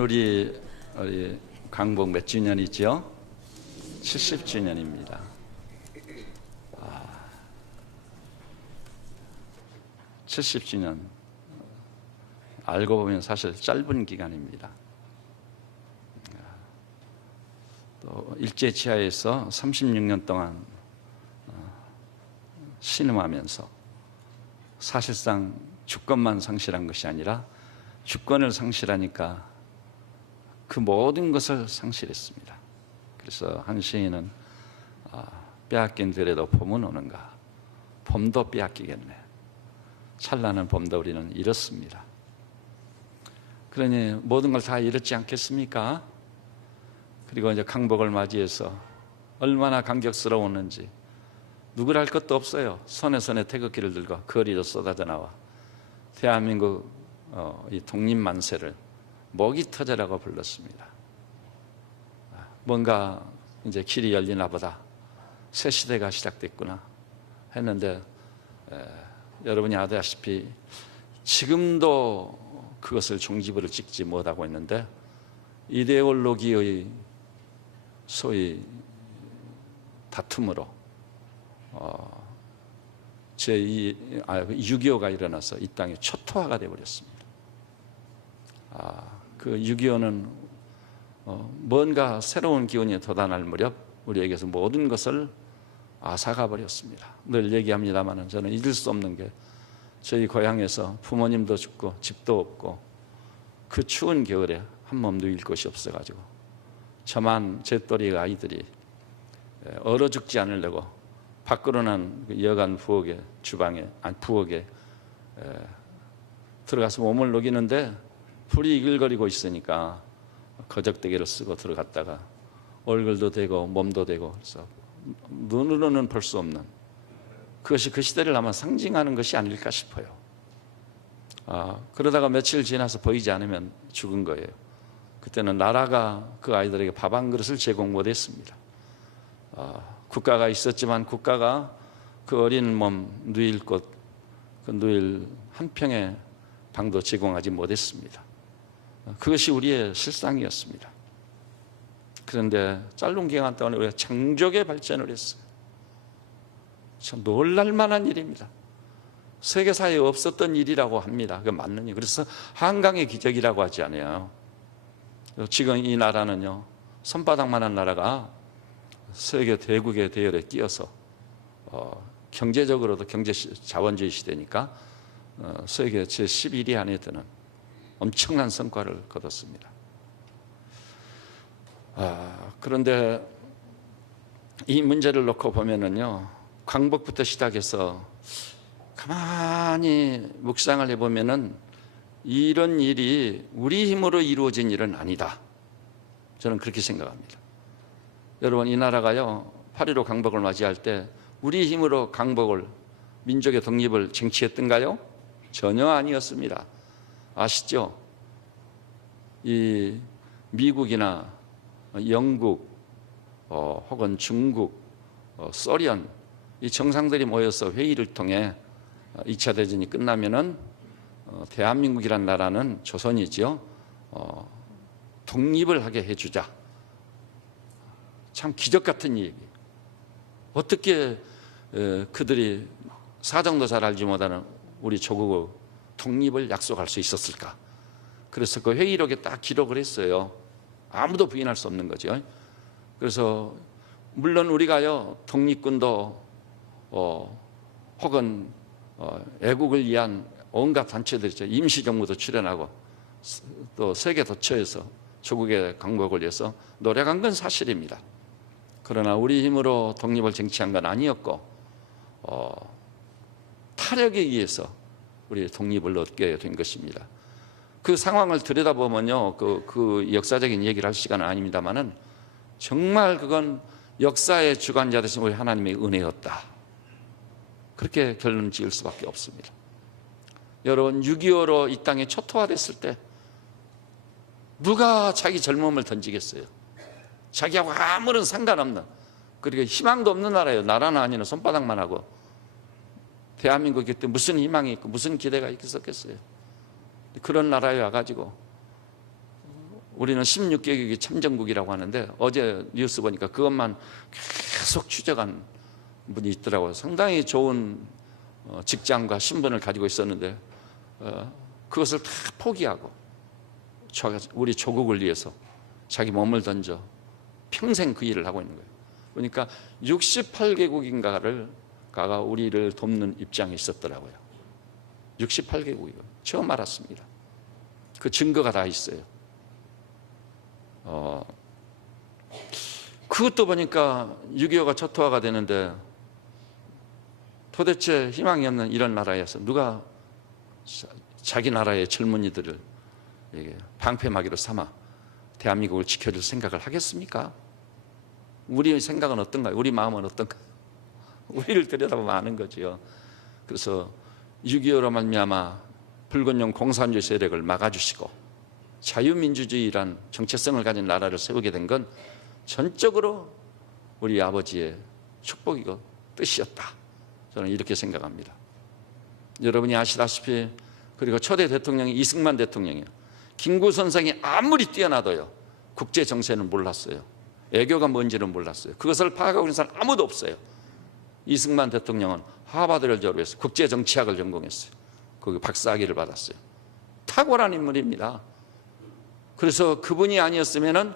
오늘이 우리 강복 몇 주년이죠? 70주년입니다. 70주년. 알고 보면 사실 짧은 기간입니다. 또 일제치하에서 36년 동안 신음하면서 사실상 주권만 상실한 것이 아니라 주권을 상실하니까 그 모든 것을 상실했습니다. 그래서 한 시인은 빼앗긴 들에도 봄은 오는가, 봄도 빼앗기겠네, 찬란한 봄도 우리는 잃었습니다. 그러니 모든 걸 다 잃었지 않겠습니까? 그리고 이제 강복을 맞이해서 얼마나 감격스러웠는지, 누구랄 것도 없어요. 손에 태극기를 들고 거리로 쏟아져 나와 대한민국 이 독립만세를 목이 터져라고 불렀습니다. 뭔가 이제 길이 열리나 보다, 새 시대가 시작됐구나 했는데 여러분이 아다시피 지금도 그것을 종지부를 찍지 못하고 있는데, 이데올로기의 소위 다툼으로 6.25가 일어나서 이 땅이 초토화가 되어버렸습니다. 그 6.25는 뭔가 새로운 기운이 돋아날 무렵 우리에게서 모든 것을 앗아가 버렸습니다. 늘 얘기합니다만 저는 잊을 수 없는 게, 저희 고향에서 부모님도 죽고 집도 없고 그 추운 겨울에 한 몸 누일 곳이 없어가지고 저만, 제 또래 아이들이 얼어 죽지 않으려고 밖으로 난 여간 부엌에, 부엌에 들어가서 몸을 녹이는데 불이 이글거리고 있으니까 거적대기를 쓰고 들어갔다가 얼굴도 대고 몸도 대고, 그래서 눈으로는 볼 수 없는, 그것이 그 시대를 아마 상징하는 것이 아닐까 싶어요. 그러다가 며칠 지나서 보이지 않으면 죽은 거예요. 그때는 나라가 그 아이들에게 밥 한 그릇을 제공 못했습니다. 국가가 있었지만 국가가 그 어린 몸 누일 곳, 그 누일 한 평의 방도 제공하지 못했습니다. 그것이 우리의 실상이었습니다. 그런데 짧은 기간 동안 우리가 창조의 발전을 했어요. 참 놀랄만한 일입니다. 세계사에 없었던 일이라고 합니다. 그 맞는 일. 그래서 한강의 기적이라고 하지 않아요. 지금 이 나라는요, 손바닥만한 나라가 세계 대국의 대열에 끼어서 경제적으로도 경제 자본주의 시대니까 세계 제11위 안에 드는 엄청난 성과를 거뒀습니다. 그런데 이 문제를 놓고 보면은요, 광복부터 시작해서 가만히 묵상을 해보면은 이런 일이 우리 힘으로 이루어진 일은 아니다, 저는 그렇게 생각합니다. 여러분, 이 나라가요 8.15 강복을 맞이할 때 우리 힘으로 강복을, 민족의 독립을 쟁취했던가요? 전혀 아니었습니다. 아시죠? 이 미국이나 영국 혹은 중국, 소련, 이 정상들이 모여서 회의를 통해 2차 대전이 끝나면은 대한민국이란 나라는, 조선이지요, 독립을 하게 해주자. 참 기적 같은 얘기. 어떻게 그들이 사정도 잘 알지 못하는 우리 조국의 독립을 약속할 수 있었을까? 그래서 그 회의록에 딱 기록을 했어요. 아무도 부인할 수 없는 거죠. 그래서 물론 우리가요 독립군도 혹은 애국을 위한 온갖 단체들 있죠. 임시정부도 출연하고 또 세계 도처에서 조국의 강복을 위해서 노력한 건 사실입니다. 그러나 우리 힘으로 독립을 쟁취한 건 아니었고 타력에 의해서 우리 독립을 얻게 된 것입니다. 그 상황을 들여다보면요, 그 역사적인 얘기를 할 시간은 아닙니다만은 정말 그건 역사의 주관자 되신 우리 하나님의 은혜였다, 그렇게 결론 지을 수밖에 없습니다. 여러분, 6.25로 이 땅에 초토화됐을 때 누가 자기 젊음을 던지겠어요? 자기하고 아무런 상관없는, 그리고 희망도 없는 나라예요. 나라는 아니는 손바닥만 하고. 대한민국이 그때 무슨 희망이 있고 무슨 기대가 있었겠어요? 그런 나라에 와가지고 우리는 16개국이 참전국이라고 하는데 어제 뉴스 보니까 그것만 계속 추적한 분이 있더라고요. 상당히 좋은 직장과 신분을 가지고 있었는데 그것을 다 포기하고 우리 조국을 위해서 자기 몸을 던져 평생 그 일을 하고 있는 거예요. 그러니까 68개국인가가 우리를 돕는 입장에 있었더라고요. 68개국이요. 처음 알았습니다. 그 증거가 다 있어요. 그것도 보니까 6.25가 초토화가 되는데 도대체 희망이 없는 이런 나라에서 누가 자기 나라의 젊은이들을 방패막이로 삼아 대한민국을 지켜줄 생각을 하겠습니까? 우리의 생각은 어떤가요? 우리 마음은 어떤가요? 우리를 들여다보면 아는 거지요. 그래서 6.25로 말미암아 불건용 공산주의 세력을 막아주시고 자유민주주의란 정체성을 가진 나라를 세우게 된 건 전적으로 우리 아버지의 축복이고 뜻이었다. 저는 이렇게 생각합니다. 여러분이 아시다시피 그리고 초대 대통령이 이승만 대통령이에요. 김구 선생이 아무리 뛰어나도요 국제 정세는 몰랐어요. 애교가 뭔지는 몰랐어요. 그것을 파악하고 있는 사람 아무도 없어요. 이승만 대통령은 하버드를 졸업해서 국제 정치학을 전공했어요. 거기 박사학위를 받았어요. 탁월한 인물입니다. 그래서 그분이 아니었으면은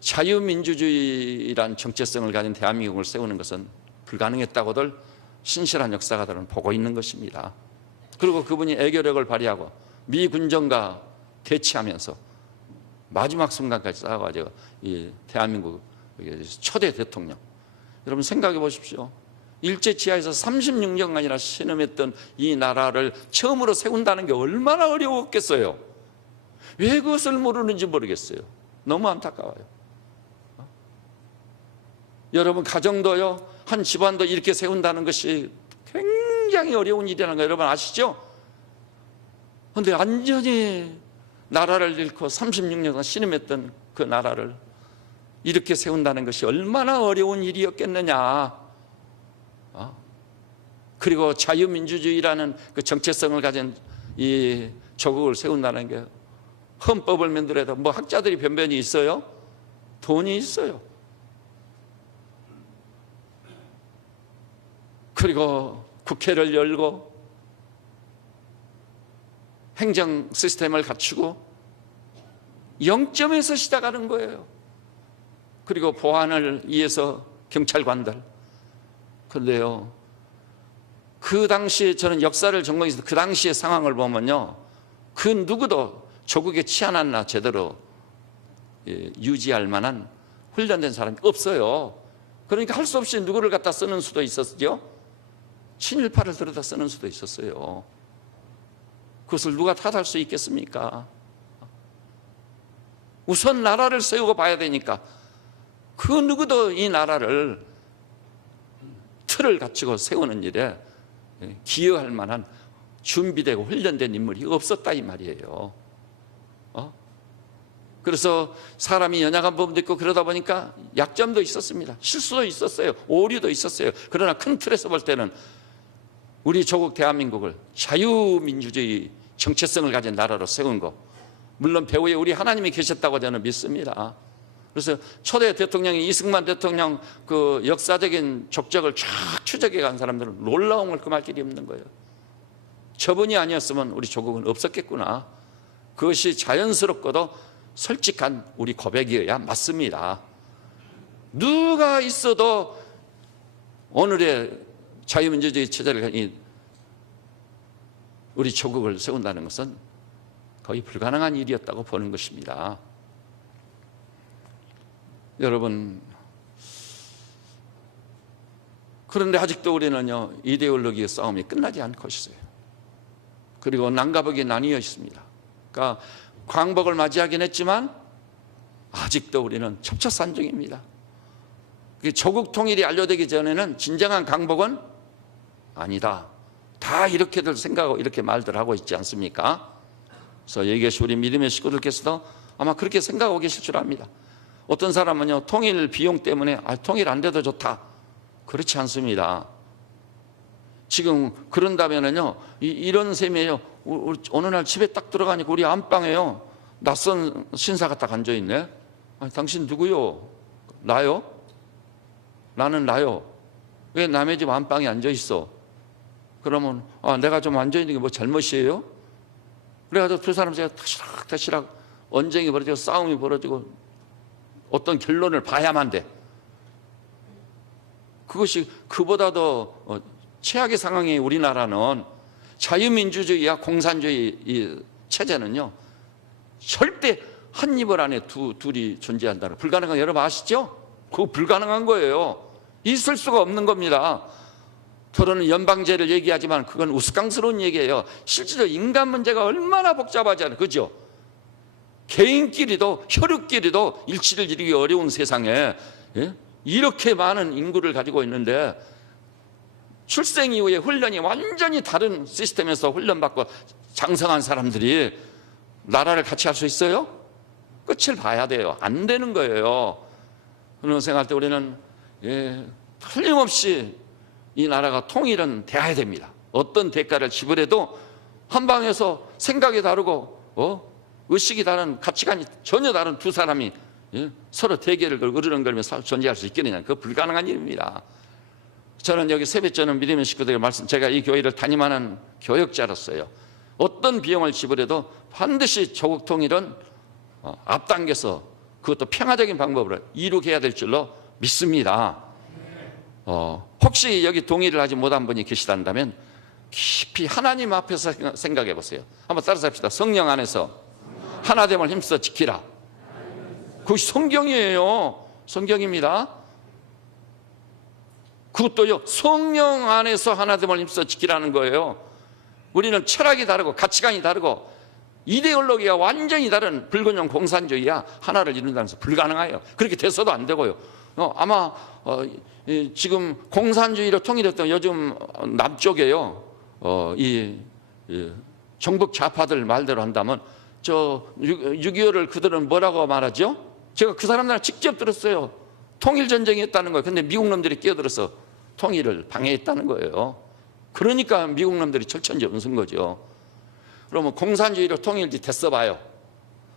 자유민주주의란 정체성을 가진 대한민국을 세우는 것은 불가능했다고들 신실한 역사가들은 보고 있는 것입니다. 그리고 그분이 애교력을 발휘하고 미 군정과 대치하면서 마지막 순간까지 싸워가지고 이 대한민국 초대 대통령, 여러분 생각해 보십시오. 일제치하에서 36년간이나 신음했던 이 나라를 처음으로 세운다는 게 얼마나 어려웠겠어요. 왜 그것을 모르는지 모르겠어요. 너무 안타까워요. 여러분 가정도요, 한 집안도 이렇게 세운다는 것이 굉장히 어려운 일이라는 거 여러분 아시죠? 그런데 완전히 나라를 잃고 36년간 신음했던 그 나라를 이렇게 세운다는 것이 얼마나 어려운 일이었겠느냐. 그리고 자유민주주의라는 그 정체성을 가진 이 조국을 세운다는 게 헌법을 만들어도 뭐 학자들이 변변이 있어요? 돈이 있어요. 그리고 국회를 열고 행정 시스템을 갖추고 0점에서 시작하는 거예요. 그리고 보안을 위해서 경찰관들. 그런데요, 그 당시에 저는 역사를 전공해서 그 당시의 상황을 보면요, 그 누구도 조국의 치안 하나 제대로 유지할 만한 훈련된 사람이 없어요. 그러니까 할 수 없이 누구를 갖다 쓰는 수도 있었죠. 친일파를 들여다 쓰는 수도 있었어요. 그것을 누가 탓할 수 있겠습니까? 우선 나라를 세우고 봐야 되니까 그 누구도 이 나라를 틀을 갖추고 세우는 일에 기여할 만한 준비되고 훈련된 인물이 없었다 이 말이에요. 그래서 사람이 연약한 부분도 있고 그러다 보니까 약점도 있었습니다. 실수도 있었어요. 오류도 있었어요. 그러나 큰 틀에서 볼 때는 우리 조국 대한민국을 자유민주주의 정체성을 가진 나라로 세운 거, 물론 배후에 우리 하나님이 계셨다고 저는 믿습니다. 그래서 초대 대통령이 이승만 대통령 그 역사적인 족적을 쫙 추적해 간 사람들은 놀라움을 금할 길이 없는 거예요. 저분이 아니었으면 우리 조국은 없었겠구나. 그것이 자연스럽고도 솔직한 우리 고백이어야 맞습니다. 누가 있어도 오늘의 자유민주주의 체제를 우리 조국을 세운다는 것은 거의 불가능한 일이었다고 보는 것입니다. 여러분, 그런데 아직도 우리는요, 이데올로기의 싸움이 끝나지 않고 있어요. 그리고 남과 북이 나뉘어 있습니다. 그러니까 광복을 맞이하긴 했지만 아직도 우리는 첩첩산중입니다. 조국 통일이 완료되기 전에는 진정한 강복은 아니다. 다 이렇게들 생각하고 이렇게 말들 하고 있지 않습니까? 그래서 여기 계신 우리 믿음의 식구들께서도 아마 그렇게 생각하고 계실 줄 압니다. 어떤 사람은요, 통일 비용 때문에 통일 안 돼도 좋다. 그렇지 않습니다. 지금 그런다면은요, 이런 셈이에요. 어느 날 집에 딱 들어가니까 우리 안방에요, 낯선 신사가 딱 앉아있네. 아니, 당신 누구요? 나요? 나는 나요. 왜 남의 집 안방에 앉아있어? 그러면 내가 좀 앉아있는 게 뭐 잘못이에요? 그래가지고 두 사람 사이에 타시락 언쟁이 벌어지고 싸움이 벌어지고 어떤 결론을 봐야만 돼. 그것이 그보다도 최악의 상황이 우리나라는 자유민주주의와 공산주의 이 체제는요, 절대 한 입을 안에 둘이 존재한다는 불가능한 거 여러분 아시죠? 그거 불가능한 거예요. 있을 수가 없는 겁니다. 토론은 연방제를 얘기하지만 그건 우스꽝스러운 얘기예요. 실제로 인간 문제가 얼마나 복잡하지 않아요. 그죠? 개인끼리도 혈육끼리도 일치를 이루기 어려운 세상에 이렇게 많은 인구를 가지고 있는데 출생 이후에 훈련이 완전히 다른 시스템에서 훈련받고 장성한 사람들이 나라를 같이 할 수 있어요? 끝을 봐야 돼요. 안 되는 거예요. 그런 생각할 때 우리는 틀림없이 이 나라가 통일은 돼야 됩니다. 어떤 대가를 지불해도 한방에서 생각이 다르고 의식이 다른, 가치관이 전혀 다른 두 사람이 서로 대결을 걸고 으르렁거리면서 존재할 수 있겠느냐. 그거 불가능한 일입니다. 저는 여기 세뱃전은 믿음의 식구들에게 제가 이 교회를 담임하는 교역자로서요, 어떤 비용을 지불해도 반드시 조국 통일은 앞당겨서 그것도 평화적인 방법으로 이루게 될 줄로 믿습니다. 혹시 여기 동의를 하지 못한 분이 계시단다면 깊이 하나님 앞에서 생각해 보세요. 한번 따라서 합시다. 성령 안에서 하나됨을 힘써 지키라. 그것이 성경이에요. 성경입니다. 그것도요, 성령 안에서 하나됨을 힘써 지키라는 거예요. 우리는 철학이 다르고 가치관이 다르고 이데올로기가 완전히 다른 불균형 공산주의야 하나를 이룬다는 것은 불가능해요. 그렇게 돼서도 안 되고요. 아마 지금 공산주의로 통일했던 요즘 남쪽에요, 이 정북 좌파들 말대로 한다면 6.25를 그들은 뭐라고 말하죠? 제가 그 사람들한테 직접 들었어요. 통일전쟁이 했다는 거예요. 근데 미국 놈들이 끼어들어서 통일을 방해했다는 거예요. 그러니까 미국 놈들이 철천지 웃은 거죠. 그러면 공산주의로 통일이 됐어 봐요.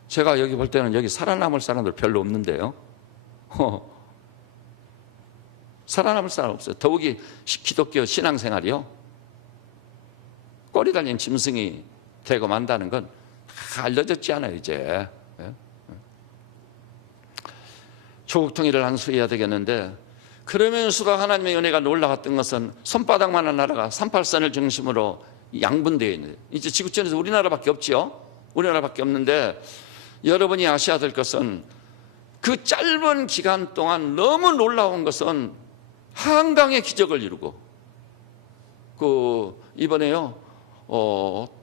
제가 여기 볼 때는 여기 살아남을 사람들 별로 없는데요. 살아남을 사람 없어요. 더욱이 기독교 신앙생활이요, 꼬리 달린 짐승이 되고 만다는 건 다 알려졌지 않아요 이제. 조국 통일을 안수해야 되겠는데, 그러면서도 하나님의 은혜가 놀라웠던 것은 손바닥만한 나라가 38선을 중심으로 양분되어 있는, 이제 지구촌에서 우리나라밖에 없지요. 우리나라밖에 없는데 여러분이 아셔야 될 것은 그 짧은 기간 동안 너무 놀라운 것은 한강의 기적을 이루고, 이번에요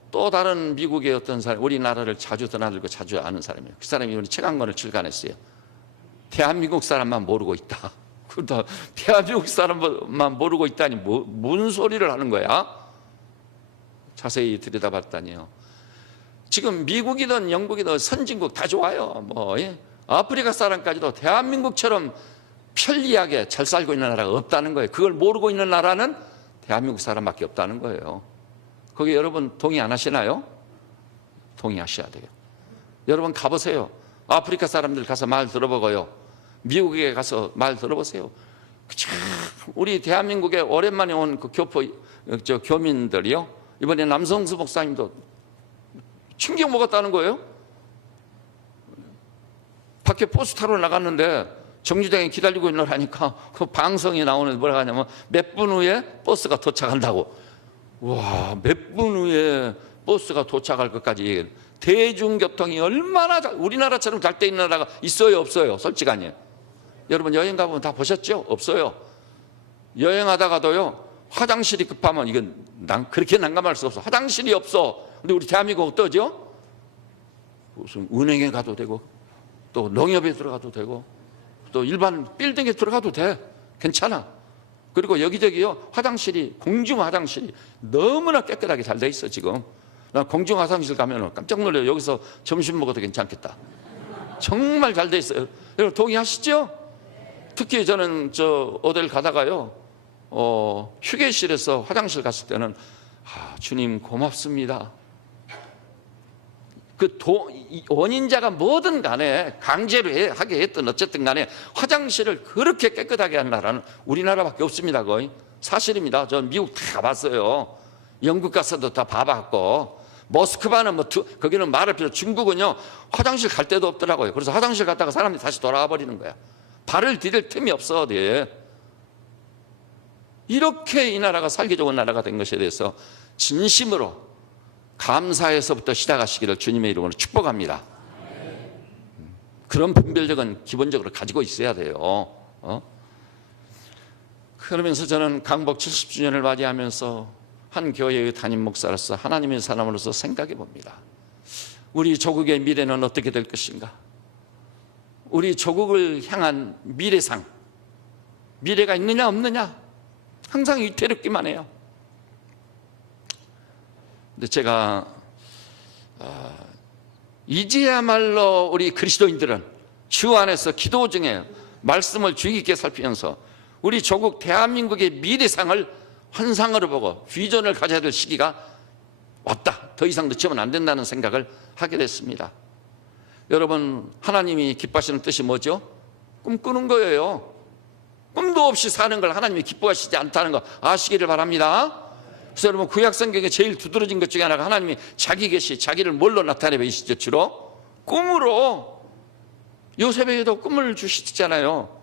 또 다른 미국의 어떤 사람, 우리나라를 자주 드나들고 자주 아는 사람이에요. 그 사람이 우리 책한권을 출간했어요. 대한민국 사람만 모르고 있다. 그러다 대한민국 사람만 모르고 있다니 무슨 소리를 하는 거야? 자세히 들여다봤다니요. 지금 미국이든 영국이든 선진국 다 좋아요. 아프리카 사람까지도 대한민국처럼 편리하게 잘 살고 있는 나라가 없다는 거예요. 그걸 모르고 있는 나라는 대한민국 사람밖에 없다는 거예요. 거기 여러분 동의 안 하시나요? 동의하셔야 돼요. 여러분 가보세요. 아프리카 사람들 가서 말 들어보고요, 미국에 가서 말 들어보세요. 우리 대한민국에 오랜만에 온 그 교민들이요, 이번에 남성수 목사님도 충격 먹었다는 거예요. 밖에 버스 타러 나갔는데 정류장에 기다리고 있느라니까 그 방송이 나오는 뭐라 하냐면 몇 분 후에 버스가 도착한다고. 와, 몇 분 후에 버스가 도착할 것까지 얘기해요. 대중교통이 얼마나 우리나라처럼 잘 돼 있는 나라가 있어요 없어요? 솔직하니 여러분 여행 가보면 다 보셨죠? 없어요. 여행하다가도요, 화장실이 급하면 이건 그렇게 난감할 수 없어. 화장실이 없어. 근데 우리 대한민국 어떠죠? 무슨 은행에 가도 되고 또 농협에 들어가도 되고 또 일반 빌딩에 들어가도 돼. 괜찮아. 그리고 여기저기요 화장실이, 공중 화장실이 너무나 깨끗하게 잘 돼 있어. 지금 나 공중 화장실 가면 깜짝 놀라요. 여기서 점심 먹어도 괜찮겠다. 정말 잘 돼 있어요. 여러분 동의하시죠? 특히 저는 어딜 가다가요 휴게실에서 화장실 갔을 때는 주님 고맙습니다. 원인자가 뭐든 간에 강제로 하게 했든 어쨌든 간에 화장실을 그렇게 깨끗하게 하는 나라는 우리나라밖에 없습니다. 거의 사실입니다. 저 미국 다 가봤어요. 영국 가서도 다 봐봤고, 모스크바는 뭐 거기는 말할 필요, 중국은요 화장실 갈 데도 없더라고요. 그래서 화장실 갔다가 사람들이 다시 돌아와 버리는 거야. 발을 디딜 틈이 없어 어디에. 이렇게 이 나라가 살기 좋은 나라가 된 것에 대해서 진심으로 감사에서부터 시작하시기를 주님의 이름으로 축복합니다. 그런 분별력은 기본적으로 가지고 있어야 돼요. 그러면서 저는 강복 70주년을 맞이하면서 한 교회의 담임 목사로서 하나님의 사람으로서 생각해 봅니다. 우리 조국의 미래는 어떻게 될 것인가? 우리 조국을 향한 미래상, 미래가 있느냐 없느냐? 항상 위태롭기만 해요. 근데 제가 이제야말로 우리 그리스도인들은 주 안에서 기도 중에 말씀을 주의 깊게 살피면서 우리 조국 대한민국의 미래상을 환상으로 보고 비전을 가져야 될 시기가 왔다. 더 이상 늦추면 안 된다는 생각을 하게 됐습니다. 여러분, 하나님이 기뻐하시는 뜻이 뭐죠? 꿈꾸는 거예요. 꿈도 없이 사는 걸 하나님이 기뻐하시지 않다는 거 아시기를 바랍니다. 그래서 여러분, 구약성경에 제일 두드러진 것 중에 하나가 하나님이 자기 계시, 자기를 뭘로 나타내 보이시죠? 주로 꿈으로. 요셉에게도 꿈을 주시잖아요.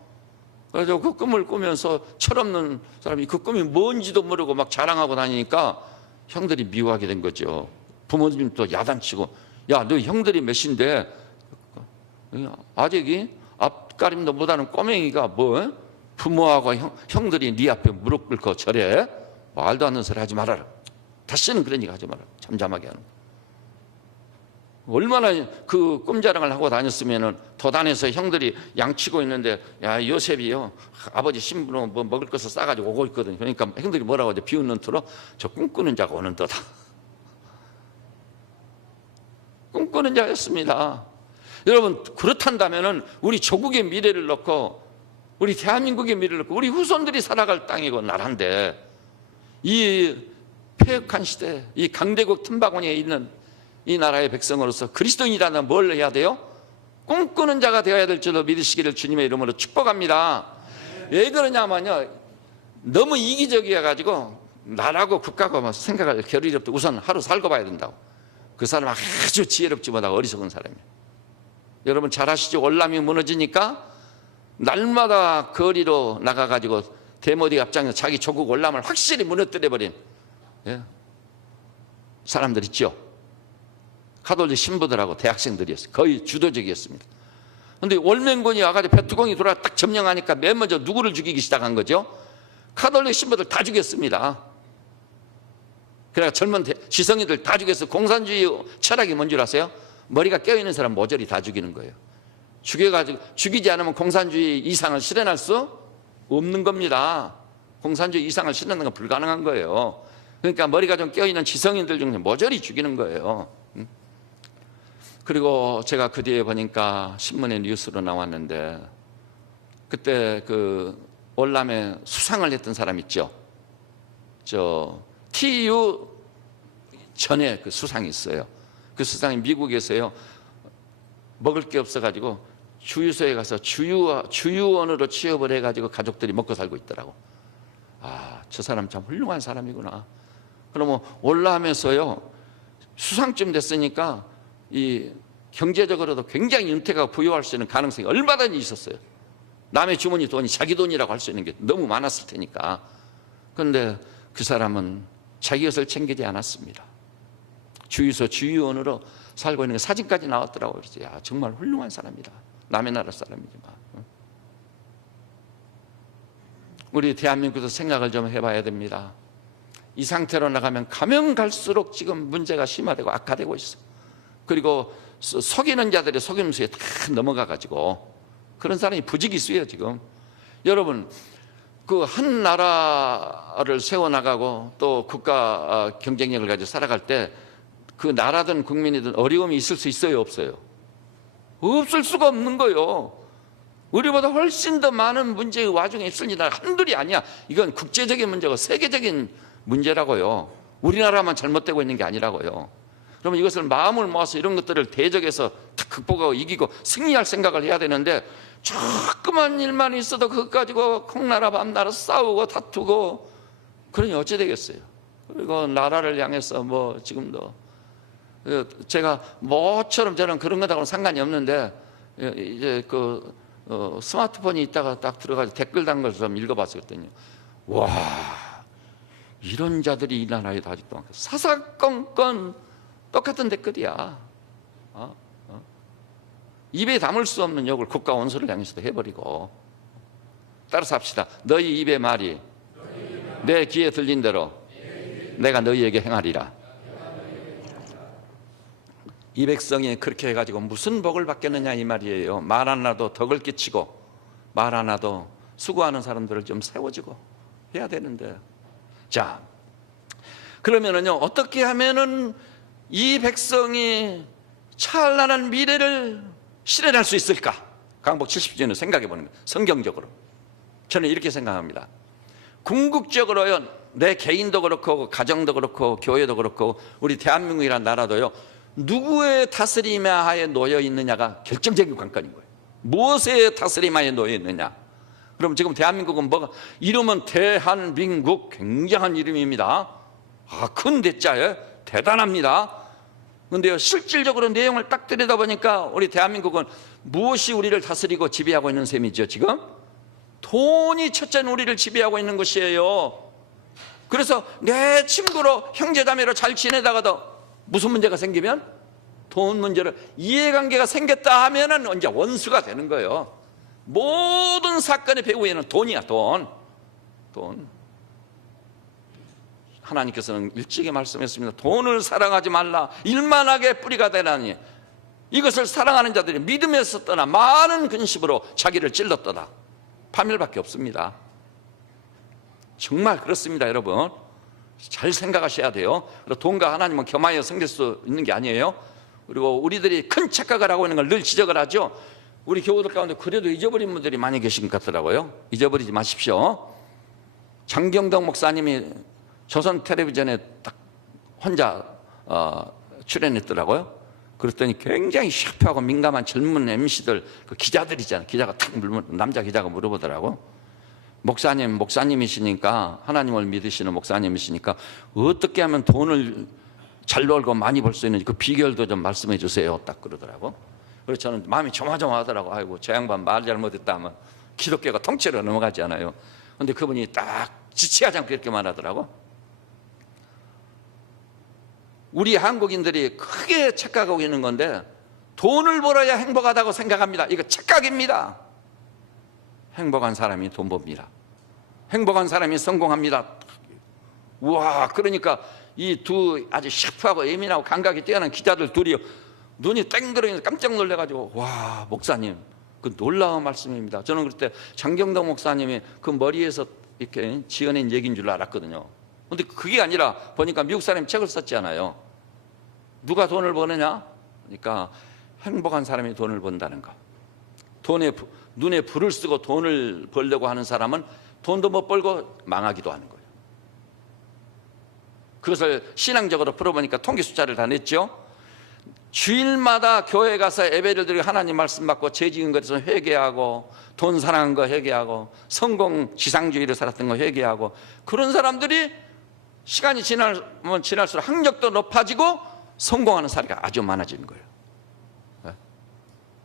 그래서 그 꿈을 꾸면서 철없는 사람이 그 꿈이 뭔지도 모르고 막 자랑하고 다니니까 형들이 미워하게 된 거죠. 부모님도 야단치고, 야, 너 형들이 몇인데 아직이 앞가림도 못하는 꼬맹이가 뭐 부모하고 형들이 네 앞에 무릎 꿇고 절해? 말도 안 되는 소리 하지 말아라. 다시는 그런 얘기 하지 말아라. 잠잠하게 하는 거야. 얼마나 그 꿈자랑을 하고 다녔으면은 도단에서 형들이 양치고 있는데, 야, 요셉이요 아버지 신부로 뭐 먹을 것을 싸가지고 오고 있거든. 그러니까 형들이 뭐라고 하죠? 비웃는 투로 저 꿈꾸는 자가 오는 떠다. 꿈꾸는 자였습니다. 여러분, 그렇단다면은 우리 조국의 미래를 놓고, 우리 대한민국의 미래를 놓고, 우리 후손들이 살아갈 땅이고 나라인데, 이 폐역한 시대, 이 강대국 틈바구니에 있는 이 나라의 백성으로서 그리스도인이라면 뭘 해야 돼요? 꿈꾸는 자가 되어야 될 줄로 믿으시기를 주님의 이름으로 축복합니다. 왜 그러냐면요, 너무 이기적이어가지고 나라고 국가고 생각할 겨를이 없다. 우선 하루 살고 봐야 된다고. 그 사람은 아주 지혜롭지 못하고 어리석은 사람이에요. 여러분 잘 아시죠? 월남이 무너지니까 날마다 거리로 나가가지고 대모디 앞장에서 자기 조국 월남을 확실히 무너뜨려버린 사람들 있죠. 가톨릭 신부들하고 대학생들이었어요. 거의 주도적이었습니다. 그런데 월맹군이 와가지고 배투공이 돌아 딱 점령하니까 맨 먼저 누구를 죽이기 시작한 거죠? 가톨릭 신부들 다 죽였습니다. 그러니까 젊은 시성이들 다 죽여서 공산주의 철학이 뭔 줄 아세요? 머리가 깨어있는 사람 모조리 다 죽이는 거예요. 죽여가지고 죽이지 않으면 공산주의 이상을 실현할 수 없는 겁니다. 공산주의 이상을 실현하는 건 불가능한 거예요. 그러니까 머리가 좀 깨어있는 지성인들 중에 모조리 죽이는 거예요. 그리고 제가 그 뒤에 보니까 신문에 뉴스로 나왔는데, 그때 그 월남에 수상을 했던 사람 있죠. 저 TU 전에 그 수상이 있어요. 그 수상이 미국에서요, 먹을 게 없어가지고 주유소에 가서 주유원으로 취업을 해가지고 가족들이 먹고 살고 있더라고. 아, 저 사람 참 훌륭한 사람이구나. 그러면 월남에서요, 수상쯤 됐으니까 이 경제적으로도 굉장히 윤택하고 부유할 수 있는 가능성이 얼마든지 있었어요. 남의 주머니 돈이 자기 돈이라고 할 수 있는 게 너무 많았을 테니까. 그런데 그 사람은 자기 것을 챙기지 않았습니다. 주유소 주유원으로 살고 있는 사진까지 나왔더라고요. 그래서 야, 정말 훌륭한 사람이다. 남의 나라 사람이지만. 우리 대한민국에서 생각을 좀 해봐야 됩니다. 이 상태로 나가면 가면 갈수록 지금 문제가 심화되고 악화되고 있어. 그리고 속이는 자들의 속임수에 다 넘어가가지고 그런 사람이 부지기수예요 지금. 여러분, 그 한 나라를 세워나가고 또 국가 경쟁력을 가지고 살아갈 때 그 나라든 국민이든 어려움이 있을 수 있어요, 없어요? 없을 수가 없는 거예요. 우리보다 훨씬 더 많은 문제의 와중에 있을 나라 한둘이 아니야. 이건 국제적인 문제고 세계적인 문제라고요. 우리나라만 잘못되고 있는 게 아니라고요. 그러면 이것을 마음을 모아서 이런 것들을 대적해서 다 극복하고 이기고 승리할 생각을 해야 되는데, 조그만 일만 있어도 그것 가지고 콩나라 밤나라 싸우고 다투고 그러니 어찌 되겠어요. 그리고 나라를 향해서 뭐 지금도 제가 뭐처럼 저는 그런 것하고는 상관이 없는데, 이제 스마트폰이 있다가 딱 들어가서 댓글 단 걸 좀 읽어봤었거든요. 와, 이런 자들이 이 나라에도 아직도 많고, 사사건건 똑같은 댓글이야. 입에 담을 수 없는 욕을 국가 원수를 향해서도 해버리고. 따라서 합시다. 너희 입의 말이 내 귀에 들린 대로 내가 너희에게 행하리라. 이 백성이 그렇게 해가지고 무슨 복을 받겠느냐 이 말이에요. 말 하나도 덕을 끼치고 말 하나도 수고하는 사람들을 좀 세워주고 해야 되는데, 자, 그러면은요, 어떻게 하면은 이 백성이 찬란한 미래를 실현할 수 있을까? 강복 70주년을 생각해 보는 거예요. 성경적으로 저는 이렇게 생각합니다. 궁극적으로요, 내 개인도 그렇고 가정도 그렇고 교회도 그렇고 우리 대한민국이라는 나라도요, 누구의 다스림 하에 놓여 있느냐가 결정적인 관건인 거예요. 무엇의 다스림 하에 놓여 있느냐. 그럼 지금 대한민국은 뭐가, 이름은 대한민국, 굉장한 이름입니다. 큰 대자에 대단합니다. 그런데요, 실질적으로 내용을 딱 들여다보니까 우리 대한민국은 무엇이 우리를 다스리고 지배하고 있는 셈이죠. 지금 돈이 첫째는 우리를 지배하고 있는 것이에요. 그래서 내 친구로 형제자매로 잘 지내다가도 무슨 문제가 생기면, 돈 문제로 이해관계가 생겼다 하면은 이제 원수가 되는 거예요. 모든 사건의 배후에는 돈이야. 돈. 하나님께서는 일찍이 말씀했습니다. 돈을 사랑하지 말라. 일만하게 뿌리가 되나니 이것을 사랑하는 자들이 믿음에서 떠나 많은 근심으로 자기를 찔렀더라. 파멸밖에 없습니다. 정말 그렇습니다, 여러분. 잘 생각하셔야 돼요. 돈과 하나님은 겸하여 섬길 수 있는 게 아니에요. 그리고 우리들이 큰 착각을 하고 있는 걸 늘 지적을 하죠. 우리 교우들 가운데 그래도 잊어버린 분들이 많이 계신 것 같더라고요. 잊어버리지 마십시오. 장경덕 목사님이 조선 텔레비전에 딱 혼자 출연했더라고요. 그랬더니 굉장히 샤프하고 민감한 젊은 MC들, 그 기자들이잖아요. 기자가 탁 물면, 남자 기자가 물어보더라고. 목사님이시니까, 하나님을 믿으시는 목사님이시니까 어떻게 하면 돈을 잘 벌고 많이 벌 수 있는지 그 비결도 좀 말씀해 주세요. 딱 그러더라고. 그래서 저는 마음이 조마조마하더라고. 아이고, 저 양반 말 잘못했다 하면 기독교가 통째로 넘어가지 않아요. 그런데 그분이 딱 지체하지 않고 이렇게 말하더라고. 우리 한국인들이 크게 착각하고 있는 건데, 돈을 벌어야 행복하다고 생각합니다. 이거 착각입니다. 행복한 사람이 돈 법니다. 행복한 사람이 성공합니다. 우와, 그러니까 이 두 아주 샤프하고 예민하고 감각이 뛰어난 기자들 둘이 눈이 땡그러니 깜짝 놀래가지고, 와, 목사님, 그 놀라운 말씀입니다. 저는 그때 장경덕 목사님이 그 머리에서 이렇게 지어낸 얘기인 줄 알았거든요. 근데 그게 아니라 보니까 미국 사람이 책을 썼잖아요. 누가 돈을 버느냐? 그러니까 행복한 사람이 돈을 번다는 거. 눈에 불을 쓰고 돈을 벌려고 하는 사람은 돈도 못 벌고 망하기도 하는 거예요. 그것을 신앙적으로 풀어보니까 통계 숫자를 다 냈죠. 주일마다 교회 가서 예배를 드리고 하나님 말씀 받고 죄 지은 것에서 회개하고, 돈 사랑한 거 회개하고, 성공 지상주의를 살았던 거 회개하고, 그런 사람들이 시간이 지나면 지날수록 학력도 높아지고 성공하는 사례가 아주 많아지는 거예요.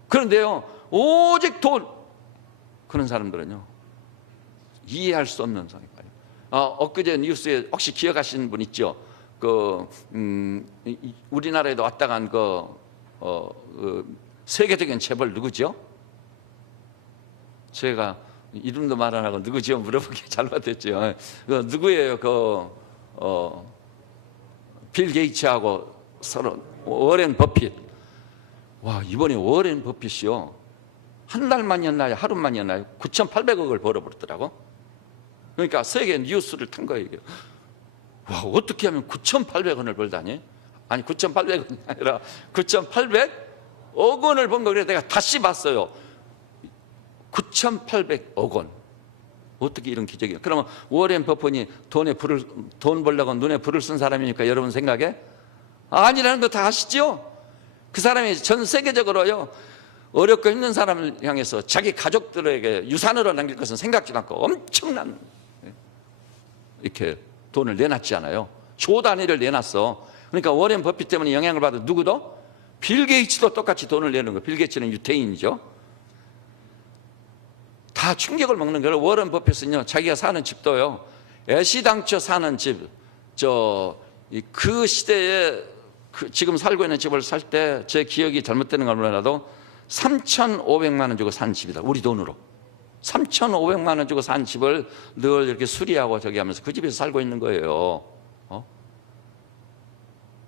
그런데요, 오직 돈, 그런 사람들은요 이해할 수 없는 상황이에요. 엊그제 뉴스에 혹시 기억하시는 분 있죠? 우리나라에도 왔다 간 세계적인 재벌 누구죠? 제가 이름도 말 안 하고 누구죠? 물어보기 잘못했죠. 누구예요? 빌 게이츠하고 서로 워렌 버핏. 와, 이번에 워렌 버핏이요, 한 달만이었나요? 하루만이었나요? 9,800억을 벌어버렸더라고. 그러니까 세계 뉴스를 탄 거예요. 이게. 와, 어떻게 하면 9,800원을 벌다니? 아니, 9,800원이 아니라 9,800억 원을 번 거. 그래서 내가 다시 봤어요. 9,800억 원. 어떻게 이런 기적이에요? 그러면 워렌 버핏이 돈 벌려고 눈에 불을 쓴 사람이니까 여러분 생각에 아니라는 거 다 아시죠? 그 사람이 전 세계적으로요, 어렵고 힘든 사람을 향해서 자기 가족들에게 유산으로 남길 것은 생각지도 않고 엄청난 이렇게 돈을 내놨지 않아요. 조 단위를 내놨어. 그러니까 워렌 버핏 때문에 영향을 받은 누구도? 빌 게이츠도 똑같이 돈을 내는 거예요. 빌 게이츠는 유태인이죠. 다 충격을 먹는 거예요. 워렌 버핏은요, 자기가 사는 집도요, 애시당초 사는 집, 그 시대에 지금 살고 있는 집을 살 때 제 기억이 잘못되는 걸 몰라도 3,500만 원 주고 산 집이다. 우리 돈으로 3,500만 원 주고 산 집을 늘 이렇게 수리하고 저기 하면서 그 집에서 살고 있는 거예요.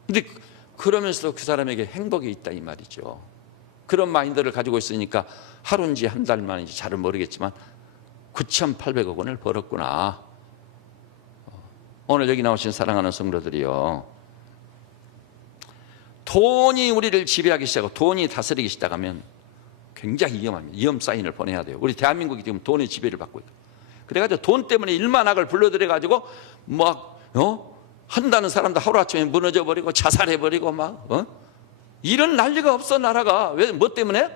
근데 그러면서도 그 사람에게 행복이 있다 이 말이죠. 그런 마인드를 가지고 있으니까 하루인지 한 달 만인지 잘은 모르겠지만 9,800억 원을 벌었구나. 오늘 여기 나오신 사랑하는 성도들이요, 돈이 우리를 지배하기 시작하고 돈이 다스리기 시작하면 굉장히 위험합니다. 위험 사인을 보내야 돼요. 우리 대한민국이 지금 돈의 지배를 받고 있다. 그래가지고 돈 때문에 일만악을 불러들여가지고 막 한다는 사람도 하루아침에 무너져버리고 자살해버리고 막 이런 난리가 없어. 나라가 왜? 뭐 때문에?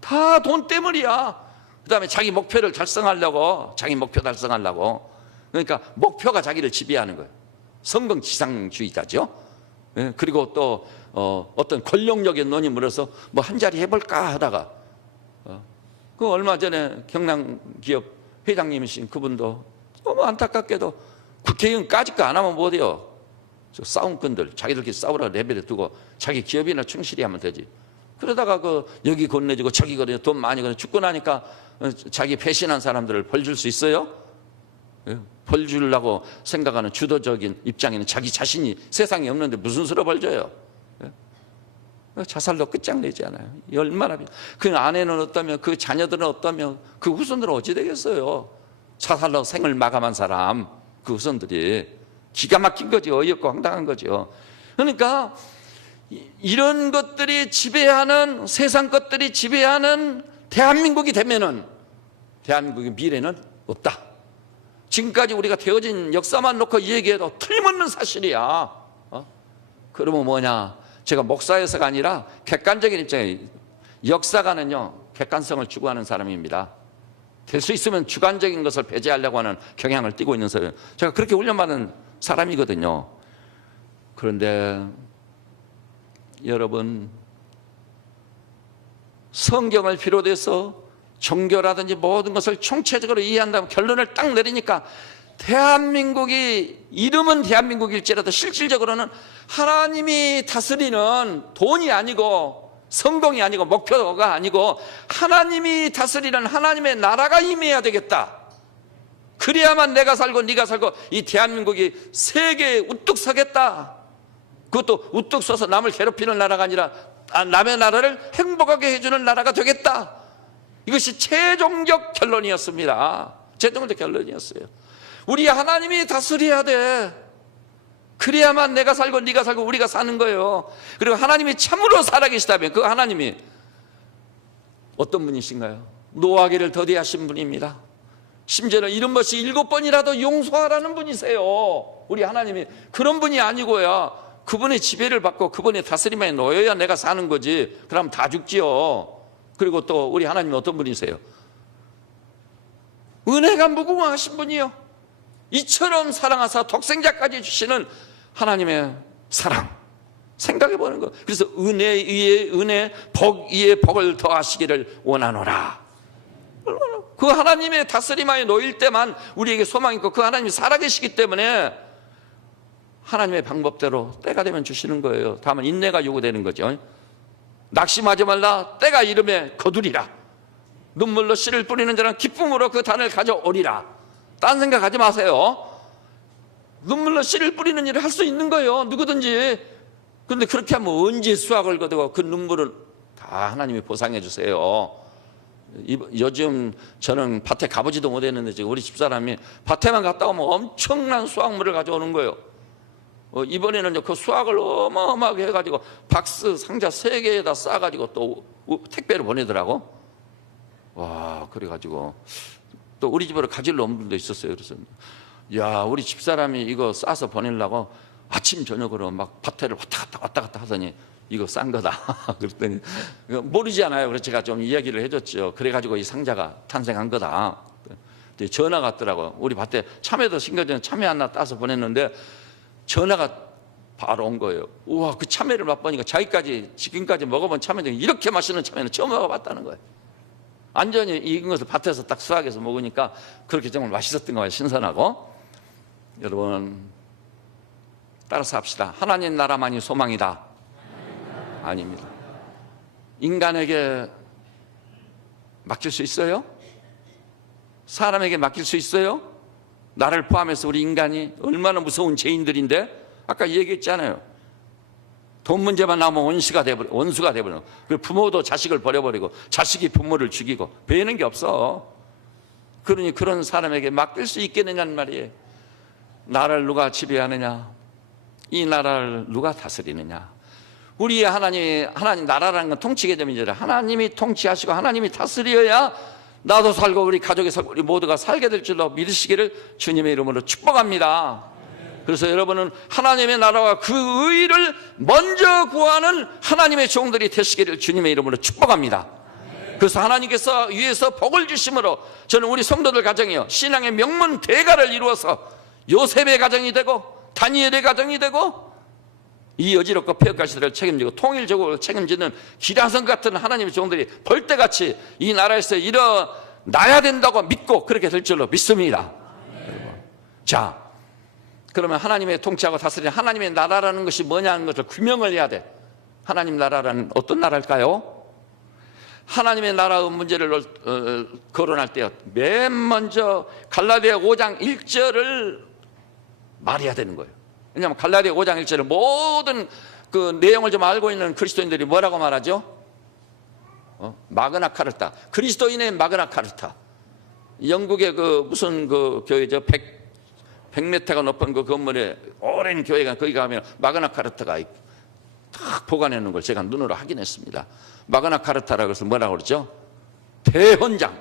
다 돈 때문이야. 그 다음에 자기 목표를 달성하려고, 그러니까 목표가 자기를 지배하는 거예요. 성공지상주의자죠. 그리고 또 어떤 권력력에 논이 물어서 뭐 한 자리 해볼까 하다가 그 얼마 전에 경남기업 회장님이신 그분도 너무 안타깝게도 국회의원까지 거 안 하면 못해요. 싸움꾼들 자기들끼리 싸우라 레벨에 두고 자기 기업이나 충실히 하면 되지. 그러다가 여기 건네주고 저기 건네주고 돈 많이 건네 죽고 나니까 자기 배신한 사람들을 벌 줄 수 있어요? 벌 주려고 생각하는 주도적인 입장에는 자기 자신이 세상에 없는데 무슨 수로 벌 줘요? 자살로 끝장내지 않아요. 얼마나 그 아내는 어떠며 그 자녀들은 어떠며 그 후손들은 어찌 되겠어요? 자살로 생을 마감한 사람, 그 후손들이 기가 막힌 거죠. 어이없고 황당한 거죠. 그러니까 이런 것들이 지배하는, 세상 것들이 지배하는 대한민국이 되면은 대한민국의 미래는 없다. 지금까지 우리가 되어진 역사만 놓고 얘기해도 틀림없는 사실이야. 그러면 뭐냐? 제가 목사에서가 아니라 객관적인 입장에, 역사가는요 객관성을 추구하는 사람입니다. 될 수 있으면 주관적인 것을 배제하려고 하는 경향을 띠고 있는 사람이에요. 제가 그렇게 훈련받은 사람이거든요. 그런데 여러분, 성경을 비롯해서 종교라든지 모든 것을 총체적으로 이해한다면 결론을 딱 내리니까 대한민국이, 이름은 대한민국일지라도 실질적으로는 하나님이 다스리는 돈이 아니고 성공이 아니고 목표가 아니고 하나님이 다스리는 하나님의 나라가 임해야 되겠다. 그래야만 내가 살고 네가 살고 이 대한민국이 세계에 우뚝 서겠다. 그것도 우뚝 서서 남을 괴롭히는 나라가 아니라 남의 나라를 행복하게 해주는 나라가 되겠다. 이것이 최종적 결론이었습니다. 최종적 결론이었어요. 우리 하나님이 다스려야 돼. 그래야만 내가 살고 네가 살고 우리가 사는 거예요. 그리고 하나님이 참으로 살아계시다면 그 하나님이 어떤 분이신가요? 노하기를 더디하신 분입니다. 심지어는 이런 것이 7번이라도 용서하라는 분이세요. 우리 하나님이 그런 분이 아니고야 그분의 지배를 받고 그분의 다스림에 놓여야 내가 사는 거지. 그럼 다 죽지요. 그리고 또 우리 하나님은 어떤 분이세요? 은혜가 무궁하신 분이요, 이처럼 사랑하사 독생자까지 주시는 하나님의 사랑 생각해 보는 거. 그래서 은혜 위에 은혜, 복 위에 복을 더하시기를 원하노라. 그 하나님의 다스림하에 놓일 때만 우리에게 소망이 있고 그 하나님이 살아계시기 때문에 하나님의 방법대로 때가 되면 주시는 거예요. 다만 인내가 요구되는 거죠. 낙심하지 말라. 때가 이름에 거두리라. 눈물로 씨를 뿌리는 자는 기쁨으로 그 단을 가져오리라. 딴 생각하지 마세요. 눈물로 씨를 뿌리는 일을 할 수 있는 거예요, 누구든지. 그런데 그렇게 하면 언제 수확을 거두고 그 눈물을 다 하나님이 보상해 주세요. 요즘 저는 밭에 가보지도 못했는데 지금 우리 집사람이 밭에만 갔다 오면 엄청난 수확물을 가져오는 거예요. 이번에는 그 수확을 어마어마하게 해가지고 박스 상자 3개에다 싸가지고 또 택배로 보내더라고. 와, 그래가지고 또 우리 집으로 가지러 온 분도 있었어요. 그래서 야, 우리 집사람이 이거 싸서 보내려고 아침 저녁으로 막 밭에를 왔다 갔다 하더니 이거 싼 거다. 그랬더니 모르지 않아요. 그래서 제가 좀 이야기를 해줬죠. 그래가지고 이 상자가 탄생한 거다. 전화가 왔더라고. 우리 밭에 참외도 심겨진 참외 하나 따서 보냈는데 전화가 바로 온 거예요. 우와, 그 참외를 맛보니까 자기까지 지금까지 먹어본 참외 중에 이렇게 맛있는 참외는 처음 먹어봤다는 거예요. 완전히 익은 것을 밭에서 딱 수확해서 먹으니까 그렇게 정말 맛있었던 거예요. 신선하고. 여러분, 따라서 합시다. 하나님 나라만이 소망이다. 아닙니다. 인간에게 맡길 수 있어요? 사람에게 맡길 수 있어요? 나를 포함해서 우리 인간이 얼마나 무서운 죄인들인데, 아까 얘기했잖아요. 돈 문제만 나오면 원수가 돼버려. 부모도 자식을 버려버리고 자식이 부모를 죽이고 배우는 게 없어. 그러니 그런 사람에게 맡길 수 있겠느냐는 말이에요. 나라를 누가 지배하느냐? 이 나라를 누가 다스리느냐? 우리의 하나님 나라라는 건 통치 개념이잖아요. 하나님이 통치하시고 하나님이 다스려야 나도 살고 우리 가족이 살고 우리 모두가 살게 될 줄로 믿으시기를 주님의 이름으로 축복합니다. 그래서 여러분은 하나님의 나라와 그 의를 먼저 구하는 하나님의 종들이 되시기를 주님의 이름으로 축복합니다. 그래서 하나님께서 위에서 복을 주심으로 저는 우리 성도들 가정이요, 신앙의 명문 대가를 이루어서 요셉의 가정이 되고 다니엘의 가정이 되고 이 어지럽고 폐역할 시대를 책임지고 통일적으로 책임지는 기라성 같은 하나님의 종들이 벌떼같이 이 나라에서 일어나야 된다고 믿고 그렇게 될 줄로 믿습니다. 자, 그러면 하나님의 통치하고 다스리는 하나님의 나라라는 것이 뭐냐는 것을 규명을 해야 돼. 하나님 나라라는 어떤 나라일까요? 하나님의 나라의 문제를 거론할 때 맨 먼저 갈라디아 5장 1절을 말해야 되는 거예요. 왜냐하면 갈라디아 5장 1절을 모든 그 내용을 좀 알고 있는 그리스도인들이 뭐라고 말하죠? 마그나 카르타. 그리스도인의 마그나 카르타. 영국의 그 무슨 그 교회죠? 100m가 높은 그 건물에 오랜 교회가 거기 가면 마그나 카르타가 딱 보관해 놓은 걸 제가 눈으로 확인했습니다. 마그나 카르타라고 해서 뭐라고 그러죠? 대헌장.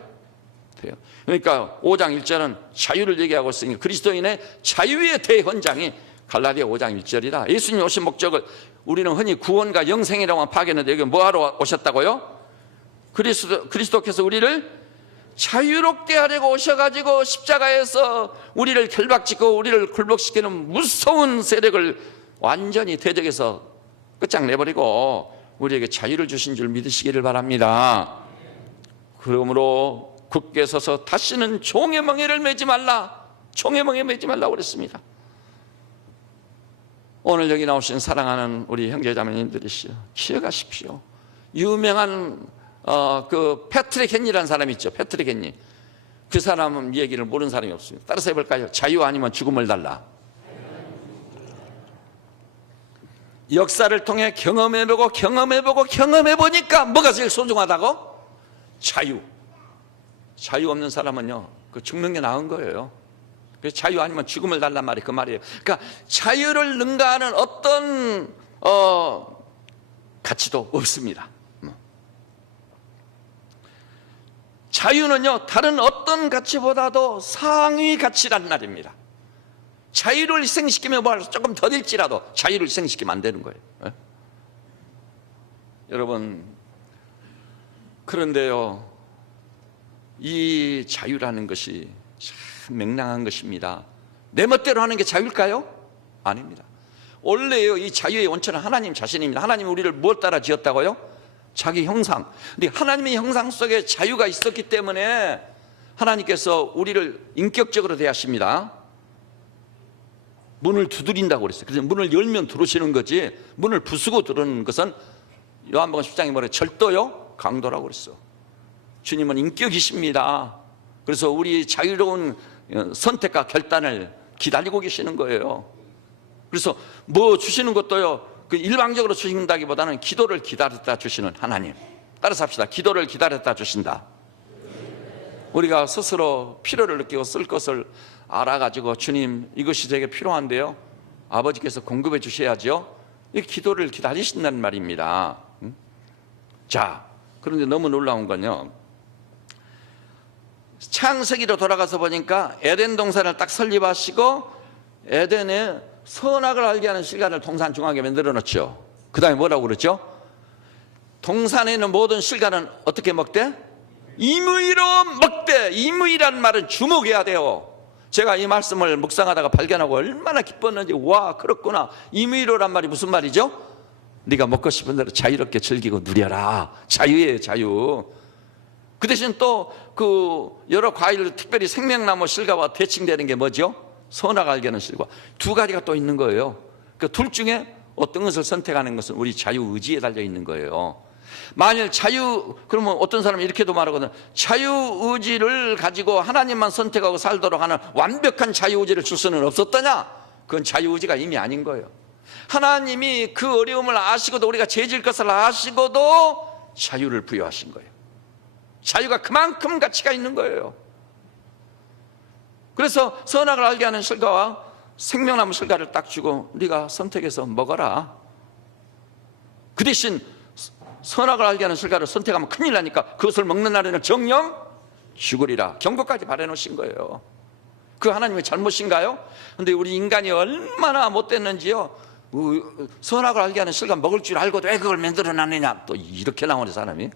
그러니까 5장 1절은 자유를 얘기하고 있으니 그리스도인의 자유의 대헌장이 갈라디아 5장 1절이라. 예수님 오신 목적을 우리는 흔히 구원과 영생이라고 파악했는데 여기 뭐하러 오셨다고요? 그리스도께서 우리를 자유롭게 하려고 오셔가지고 십자가에서 우리를 결박짓고 우리를 굴복시키는 무서운 세력을 완전히 대적해서 끝장내버리고 우리에게 자유를 주신 줄 믿으시기를 바랍니다. 그러므로 굳게 서서 다시는 종의 멍에를 매지 말라. 종의 멍에 매지 말라고 그랬습니다. 오늘 여기 나오신 사랑하는 우리 형제자매님들이시여, 기억하십시오. 유명한 그 패트릭 헨리라는 사람이 있죠. 패트릭 헨리. 그 사람 얘기를 모르는 사람이 없습니다. 따라서 해볼까요? 자유 아니면 죽음을 달라. 역사를 통해 경험해보니까 뭐가 제일 소중하다고? 자유. 자유 없는 사람은요, 그 죽는 게 나은 거예요. 그래서 자유 아니면 죽음을 달란 말이 그 말이에요. 그러니까 자유를 능가하는 어떤 가치도 없습니다. 자유는요, 다른 어떤 가치보다도 상위 가치란 말입니다. 자유를 희생시키면 뭐 조금 더딜지라도 자유를 희생시키면 안 되는 거예요. 여러분, 그런데요, 이 자유라는 것이 참 맹랑한 것입니다. 내 멋대로 하는 게 자유일까요? 아닙니다. 원래요, 이 자유의 원천은 하나님 자신입니다. 하나님이 우리를 무엇 따라 지었다고요? 자기 형상. 근데 하나님의 형상 속에 자유가 있었기 때문에 하나님께서 우리를 인격적으로 대하십니다. 문을 두드린다고 그랬어요. 그래서 문을 열면 들어오시는 거지, 문을 부수고 들어오는 것은 요한복음 10장에 뭐래? 절도요? 강도라고 그랬어. 주님은 인격이십니다. 그래서 우리 자유로운 선택과 결단을 기다리고 계시는 거예요. 그래서 뭐 주시는 것도요, 그 일방적으로 주신다기보다는 기도를 기다렸다 주시는 하나님. 따라서 합시다. 기도를 기다렸다 주신다. 우리가 스스로 필요를 느끼고 쓸 것을 알아가지고 주님, 이것이 제게 필요한데요, 아버지께서 공급해 주셔야죠. 이 기도를 기다리신다는 말입니다. 자, 그런데 너무 놀라운 건요, 창세기로 돌아가서 보니까 에덴 동산을 딱 설립하시고 에덴에 선악을 알게 하는 실과를 동산 중앙에 만들어 놓죠. 그 다음에 뭐라고 그랬죠? 동산에 있는 모든 실과는 어떻게 먹대? 임의로 먹되. 임의란 말은 주목해야 돼요. 제가 이 말씀을 묵상하다가 발견하고 얼마나 기뻤는지, 와, 그렇구나. 임의로란 말이 무슨 말이죠? 네가 먹고 싶은 대로 자유롭게 즐기고 누려라. 자유예요, 자유. 그 대신 또 그 여러 과일, 특별히 생명나무 실과와 대칭되는 게 뭐죠? 선악 알게 하는 실과. 두 가지가 또 있는 거예요. 그 둘 중에 어떤 것을 선택하는 것은 우리 자유의지에 달려 있는 거예요. 만일 그러면 어떤 사람이 이렇게도 말하거든. 자유의지를 가지고 하나님만 선택하고 살도록 하는 완벽한 자유의지를 줄 수는 없었더냐? 그건 자유의지가 이미 아닌 거예요. 하나님이 그 어려움을 아시고도, 우리가 죄질 것을 아시고도 자유를 부여하신 거예요. 자유가 그만큼 가치가 있는 거예요. 그래서 선악을 알게 하는 실과와 생명나무 실과를 딱 주고 네가 선택해서 먹어라. 그 대신 선악을 알게 하는 실과를 선택하면 큰일 나니까 그것을 먹는 날에는 정령 죽으리라. 경고까지 바라놓으신 거예요. 그 하나님의 잘못인가요? 근데 우리 인간이 얼마나 못됐는지요. 선악을 알게 하는 실과 먹을 줄 알고도 왜 그걸 만들어놨느냐, 또 이렇게 나오는 사람이.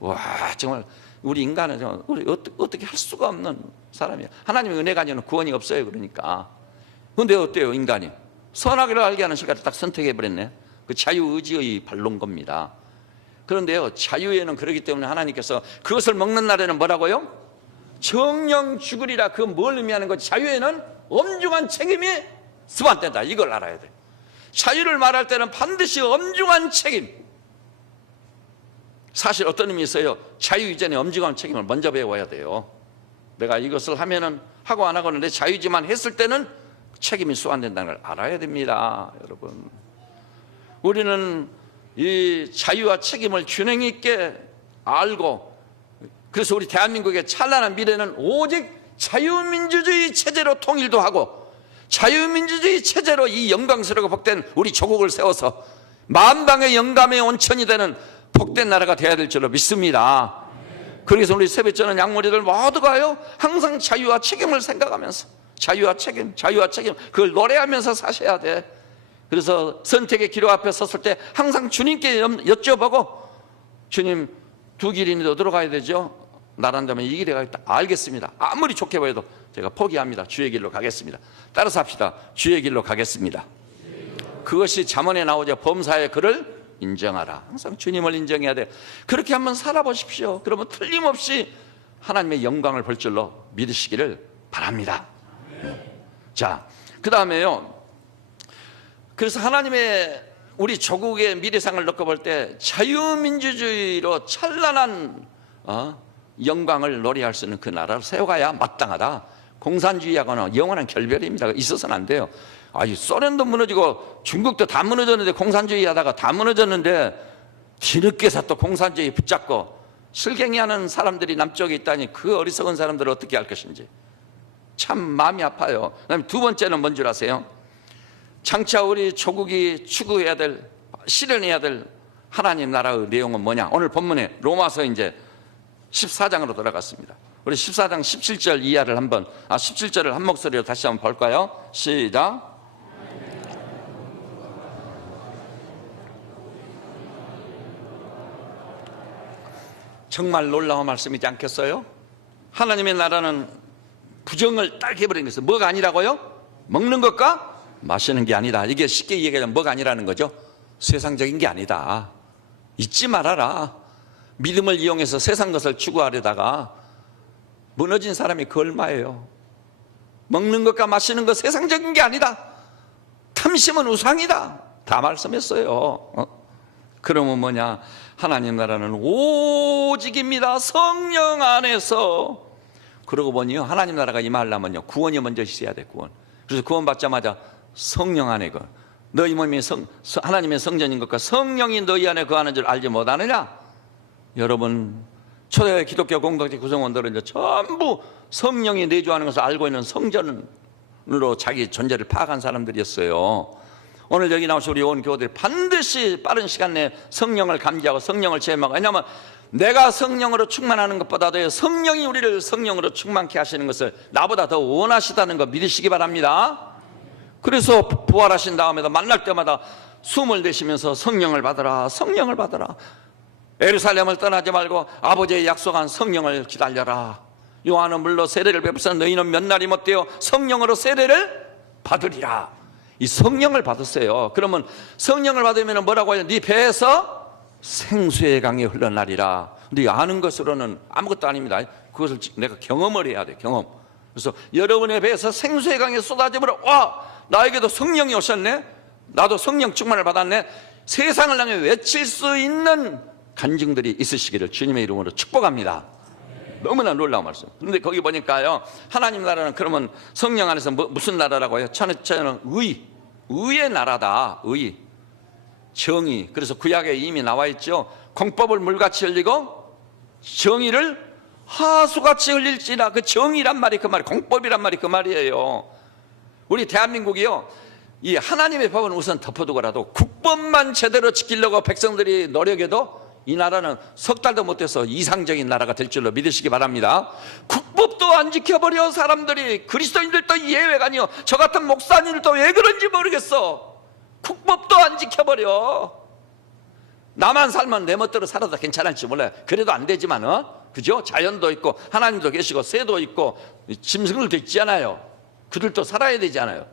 와, 정말 우리 인간은 정말 우리 어떻게 할 수가 없는 사람이에요. 하나님의 은혜가 아니면 구원이 없어요. 그러니까. 근데 어때요, 인간이? 선악을 알게 하는 실과를 딱 선택해버렸네. 그 자유의지의 반론 겁니다. 그런데요, 자유에는 그렇기 때문에 하나님께서 그것을 먹는 날에는 뭐라고요? 정령 죽으리라. 그 뭘 의미하는 거지? 자유에는 엄중한 책임이 수반된다. 이걸 알아야 돼. 자유를 말할 때는 반드시 엄중한 책임. 사실 어떤 의미 있어요? 자유 이전에 엄중한 책임을 먼저 배워야 돼요. 내가 이것을 하면은 하고 안 하고는 내 자유지만 했을 때는 책임이 수반된다는 걸 알아야 됩니다. 여러분, 우리는 이 자유와 책임을 균형 있게 알고, 그래서 우리 대한민국의 찬란한 미래는 오직 자유민주주의 체제로 통일도 하고 자유민주주의 체제로 이 영광스럽고 복된 우리 조국을 세워서 만방의 영감의 온천이 되는 복된 나라가 되어야 될 줄로 믿습니다. 그래서 우리 세뱃전은 양머리들 모두가요, 항상 자유와 책임을 생각하면서 자유와 책임, 자유와 책임, 그걸 노래하면서 사셔야 돼. 그래서 선택의 기로 앞에 섰을 때 항상 주님께 여쭤보고, 주님, 두 길이 더 들어가야 되죠? 나란다면 이 길에 가겠다. 알겠습니다. 아무리 좋게 보여도 제가 포기합니다. 주의 길로 가겠습니다. 따라서 합시다. 주의 길로 가겠습니다. 그것이 잠언에 나오죠. 범사의 그를 인정하라. 항상 주님을 인정해야 돼요. 그렇게 한번 살아보십시오. 그러면 틀림없이 하나님의 영광을 볼 줄로 믿으시기를 바랍니다. 자, 그 다음에요, 그래서 하나님의 우리 조국의 미래상을 놓고 볼 때 자유민주주의로 찬란한 영광을 노래할 수 있는 그 나라를 세워가야 마땅하다. 공산주의하고는 영원한 결별입니다. 있어서는 안 돼요. 소련도 무너지고 중국도 다 무너졌는데, 공산주의 하다가 다 무너졌는데 뒤늦게서 또 공산주의 붙잡고 실갱이하는 사람들이 남쪽에 있다니, 그 어리석은 사람들을 어떻게 할 것인지 참 마음이 아파요. 그다음에 두 번째는 뭔 줄 아세요? 장차 우리 조국이 추구해야 될, 실현해야 될 하나님 나라의 내용은 뭐냐? 오늘 본문에 로마서 이제 14장으로 돌아갔습니다. 우리 14장 17절 이하를 17절을 한 목소리로 다시 한번 볼까요? 시작. 정말 놀라운 말씀이지 않겠어요? 하나님의 나라는 부정을 딱 해버린 것은 뭐가 아니라고요? 먹는 것과 마시는 게 아니다. 이게 쉽게 얘기하면 뭐가 아니라는 거죠? 세상적인 게 아니다. 잊지 말아라. 믿음을 이용해서 세상 것을 추구하려다가 무너진 사람이 그 얼마예요? 먹는 것과 마시는 것 세상적인 게 아니다. 탐심은 우상이다. 다 말씀했어요. 그러면 뭐냐? 하나님 나라는 오직입니다. 성령 안에서. 그러고 보니 하나님 나라가 임하려면요, 구원이 먼저 있어야 돼. 구원. 그래서 구원 받자마자 성령 안에 너희 몸이 하나님의 성전인 것과 성령이 너희 안에 거하는 줄 알지 못하느냐? 여러분, 초대 기독교 공동체 구성원들은 이제 전부 성령이 내주하는 것을 알고 있는 성전으로 자기 존재를 파악한 사람들이었어요. 오늘 여기 나오신 우리 온 교우들이 반드시 빠른 시간 내에 성령을 감지하고 성령을 체험하고, 왜냐하면 내가 성령으로 충만하는 것보다도 성령이 우리를 성령으로 충만케 하시는 것을 나보다 더 원하시다는 거 믿으시기 바랍니다. 그래서 부활하신 다음에도 만날 때마다 숨을 내쉬면서 성령을 받으라, 성령을 받으라. 예루살렘을 떠나지 말고 아버지의 약속한 성령을 기다려라. 요한은 물로 세례를 베푸사 너희는 몇 날이 못되어 성령으로 세례를 받으리라. 이 성령을 받으세요. 그러면 성령을 받으면 뭐라고 해요? 네 배에서 생수의 강이 흘러나리라. 근데 아는 것으로는 아무것도 아닙니다. 그것을 내가 경험을 해야 돼, 경험. 그래서 여러분의 배에서 생수의 강이 쏟아지므로 와, 나에게도 성령이 오셨네, 나도 성령 충만을 받았네, 세상을 향해 외칠 수 있는 간증들이 있으시기를 주님의 이름으로 축복합니다. 너무나 놀라운 말씀. 그런데 거기 보니까요, 하나님 나라는 그러면 성령 안에서 무슨 나라라고 해요? 첫째는 의의 나라다. 의, 정의. 그래서 구약에 이미 나와 있죠. 공법을 물같이 흘리고 정의를 하수같이 흘릴지라. 그 정의란 말이 그 말이, 공법이란 말이 그 말이에요. 우리 대한민국이요, 이 하나님의 법은 우선 덮어두고라도 국법만 제대로 지키려고 백성들이 노력해도 이 나라는 석 달도 못해서 이상적인 나라가 될 줄로 믿으시기 바랍니다. 국법도 안 지켜버려. 사람들이, 그리스도인들도 예외가 아니요, 저 같은 목사님들도 왜 그런지 모르겠어. 국법도 안 지켜버려. 나만 살면 내 멋대로 살아도 괜찮을지 몰라요. 그래도 안 되지만, 그죠? 자연도 있고 하나님도 계시고 새도 있고 짐승들도 있잖아요. 그들도 살아야 되잖아요.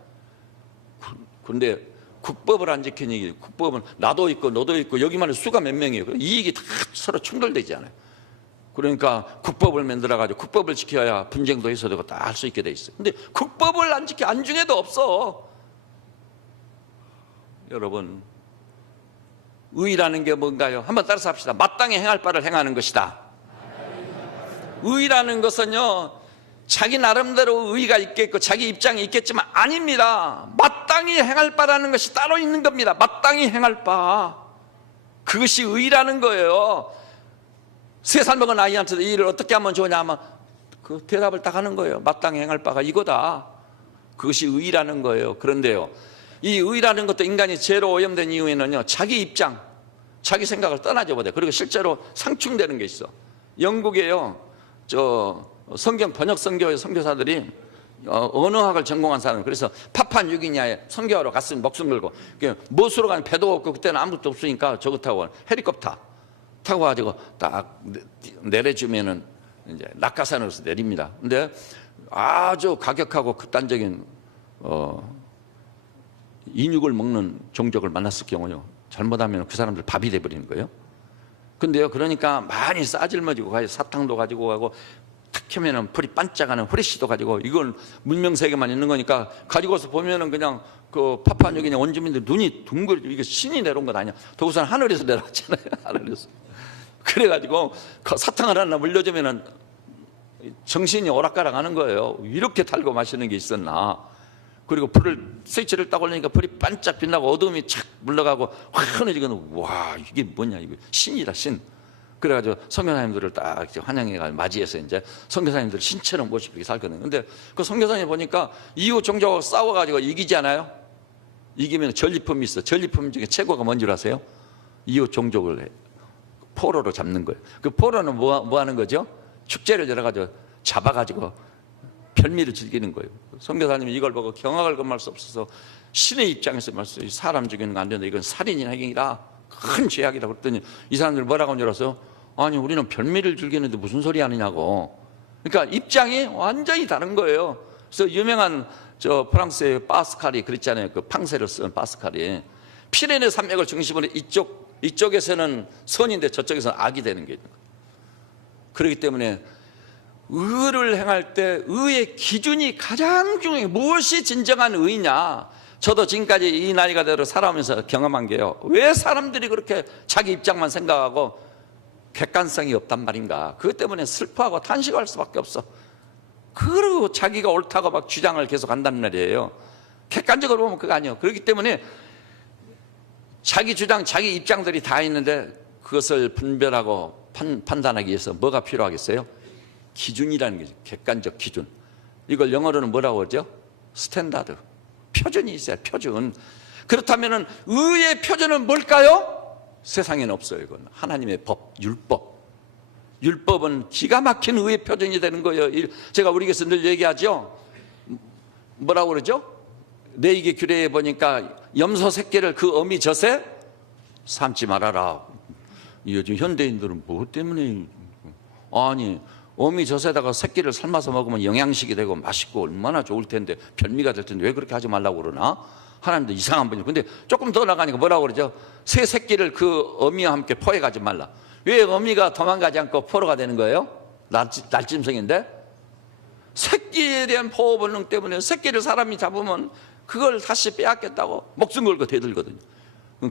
근데 국법을 안 지키니, 국법은 나도 있고 너도 있고 여기만 수가 몇 명이에요. 이익이 다 서로 충돌되잖아요. 그러니까 국법을 만들어가지고 국법을 지켜야 분쟁도 있어도 되고 다 할 수 있게 돼 있어요. 근데 국법을 안 지켜, 안중에도 없어. 여러분, 의라는 게 뭔가요? 한번 따라서 합시다. 마땅히 행할 바를 행하는 것이다. 의라는 것은요, 자기 나름대로 의의가 있겠고 자기 입장이 있겠지만 아닙니다. 마땅히 행할 바라는 것이 따로 있는 겁니다. 마땅히 행할 바, 그것이 의라는 거예요. 3살 먹은 아이한테도 이 일을 어떻게 하면 좋으냐 하면 그 대답을 딱 하는 거예요. 마땅히 행할 바가 이거다. 그것이 의라는 거예요. 그런데요, 이 의라는 것도 인간이 죄로 오염된 이유에는요, 자기 입장, 자기 생각을 떠나지 못해. 그리고 실제로 상충되는 게 있어. 영국에요, 성경 번역 선교의 선교사들이 언어학을 전공한 사람, 그래서 파푸아뉴기니아에 선교하러 갔으면 목숨 걸고, 못으로 가는 배도 없고 그때는 아무것도 없으니까 저거 타고 헬리콥터 타고 가지고 딱 내려주면은 이제 낙하산으로서 내립니다. 근데 아주 가격하고 극단적인 인육을 먹는 종족을 만났을 경우요, 잘못하면 그 사람들 밥이 돼버리는 거예요. 근데요, 그러니까 많이 싸질머지고 가요. 사탕도 가지고 가고, 탁 켜면은 불이 반짝하는 후레쉬도 가지고, 이건 문명세계만 있는 거니까 가지고서 보면은 그냥 그 파푸아뉴기니아 원주민들 눈이 둥글죠. 이게 신이 내려온 건 아니야. 도구선 하늘에서 내려왔잖아요. 하늘에서. 그래가지고 그 사탕을 하나 물려주면은 정신이 오락가락 하는 거예요. 이렇게 달고 마시는 게 있었나. 그리고 불을, 스위치를 딱 올리니까 불이 반짝 빛나고 어둠이 착 물러가고 환해지고는, 와, 이게 뭐냐, 이거 신이다, 신. 그래가지고 선교사님들을 딱 환영해가 맞이해서 이제 선교사님들 신처럼 모시고 이렇게 살거든요. 근데 그 선교사님 보니까 이웃 종족하고 싸워가지고 이기지 않아요? 이기면 전리품이 있어. 전리품 중에 최고가 뭔지 아세요? 이웃 종족을 포로로 잡는 거예요. 그 포로는 뭐 하는 거죠? 축제를 열어가지고 잡아가지고 별미를 즐기는 거예요. 선교사님이 이걸 보고 경악을 금할 수 없어서 신의 입장에서 말씀, 사람 죽이는 거 안 된다, 이건 살인인 행위다, 큰 죄악이다 그랬더니 이 사람들이 뭐라고 한 줄 알았어요? 아니, 우리는 별미를 즐기는데 무슨 소리 하느냐고. 그러니까 입장이 완전히 다른 거예요. 그래서 유명한 프랑스의 파스칼이 그랬잖아요. 그 팡세를 쓴 파스칼이 피레네 산맥을 중심으로 이쪽에서는 선인데 저쪽에서는 악이 되는 게 있는 거예요. 그렇기 때문에 의를 행할 때 의의 기준이 가장 중요해요. 무엇이 진정한 의냐. 저도 지금까지 이 나이가 되어 살아오면서 경험한 게요, 왜 사람들이 그렇게 자기 입장만 생각하고 객관성이 없단 말인가. 그것 때문에 슬퍼하고 탄식할 수밖에 없어. 그리고 자기가 옳다고 막 주장을 계속 한단 말이에요. 객관적으로 보면 그거 아니에요. 그렇기 때문에 자기 주장, 자기 입장들이 다 있는데 그것을 분별하고 판단하기 위해서 뭐가 필요하겠어요? 기준이라는 게, 객관적 기준. 이걸 영어로는 뭐라고 하죠? 스탠다드. 표준이 있어요. 표준. 그렇다면 의의 표준은 뭘까요? 세상에는 없어요. 이건 하나님의 법, 율법. 율법은 기가 막힌 의의 표준이 되는 거예요. 제가 우리 교회에서 늘 얘기하죠. 뭐라고 그러죠? 레위기 규례에 보니까 염소 새끼를 그 어미 젖에 삶지 말아라. 요즘 현대인들은 뭐 때문에, 아니 어미 젖에다가 새끼를 삶아서 먹으면 영양식이 되고 맛있고 얼마나 좋을 텐데, 별미가 될 텐데 왜 그렇게 하지 말라고 그러나? 하나님도 이상한 분이에요. 근데 조금 더 나가니까 뭐라고 그러죠? 새 새끼를 그 어미와 함께 포에 가지 말라. 왜 어미가 도망가지 않고 포로가 되는 거예요? 날짐승인데? 새끼에 대한 보호 본능 때문에 새끼를 사람이 잡으면 그걸 다시 빼앗겠다고 목숨 걸고 대들거든요.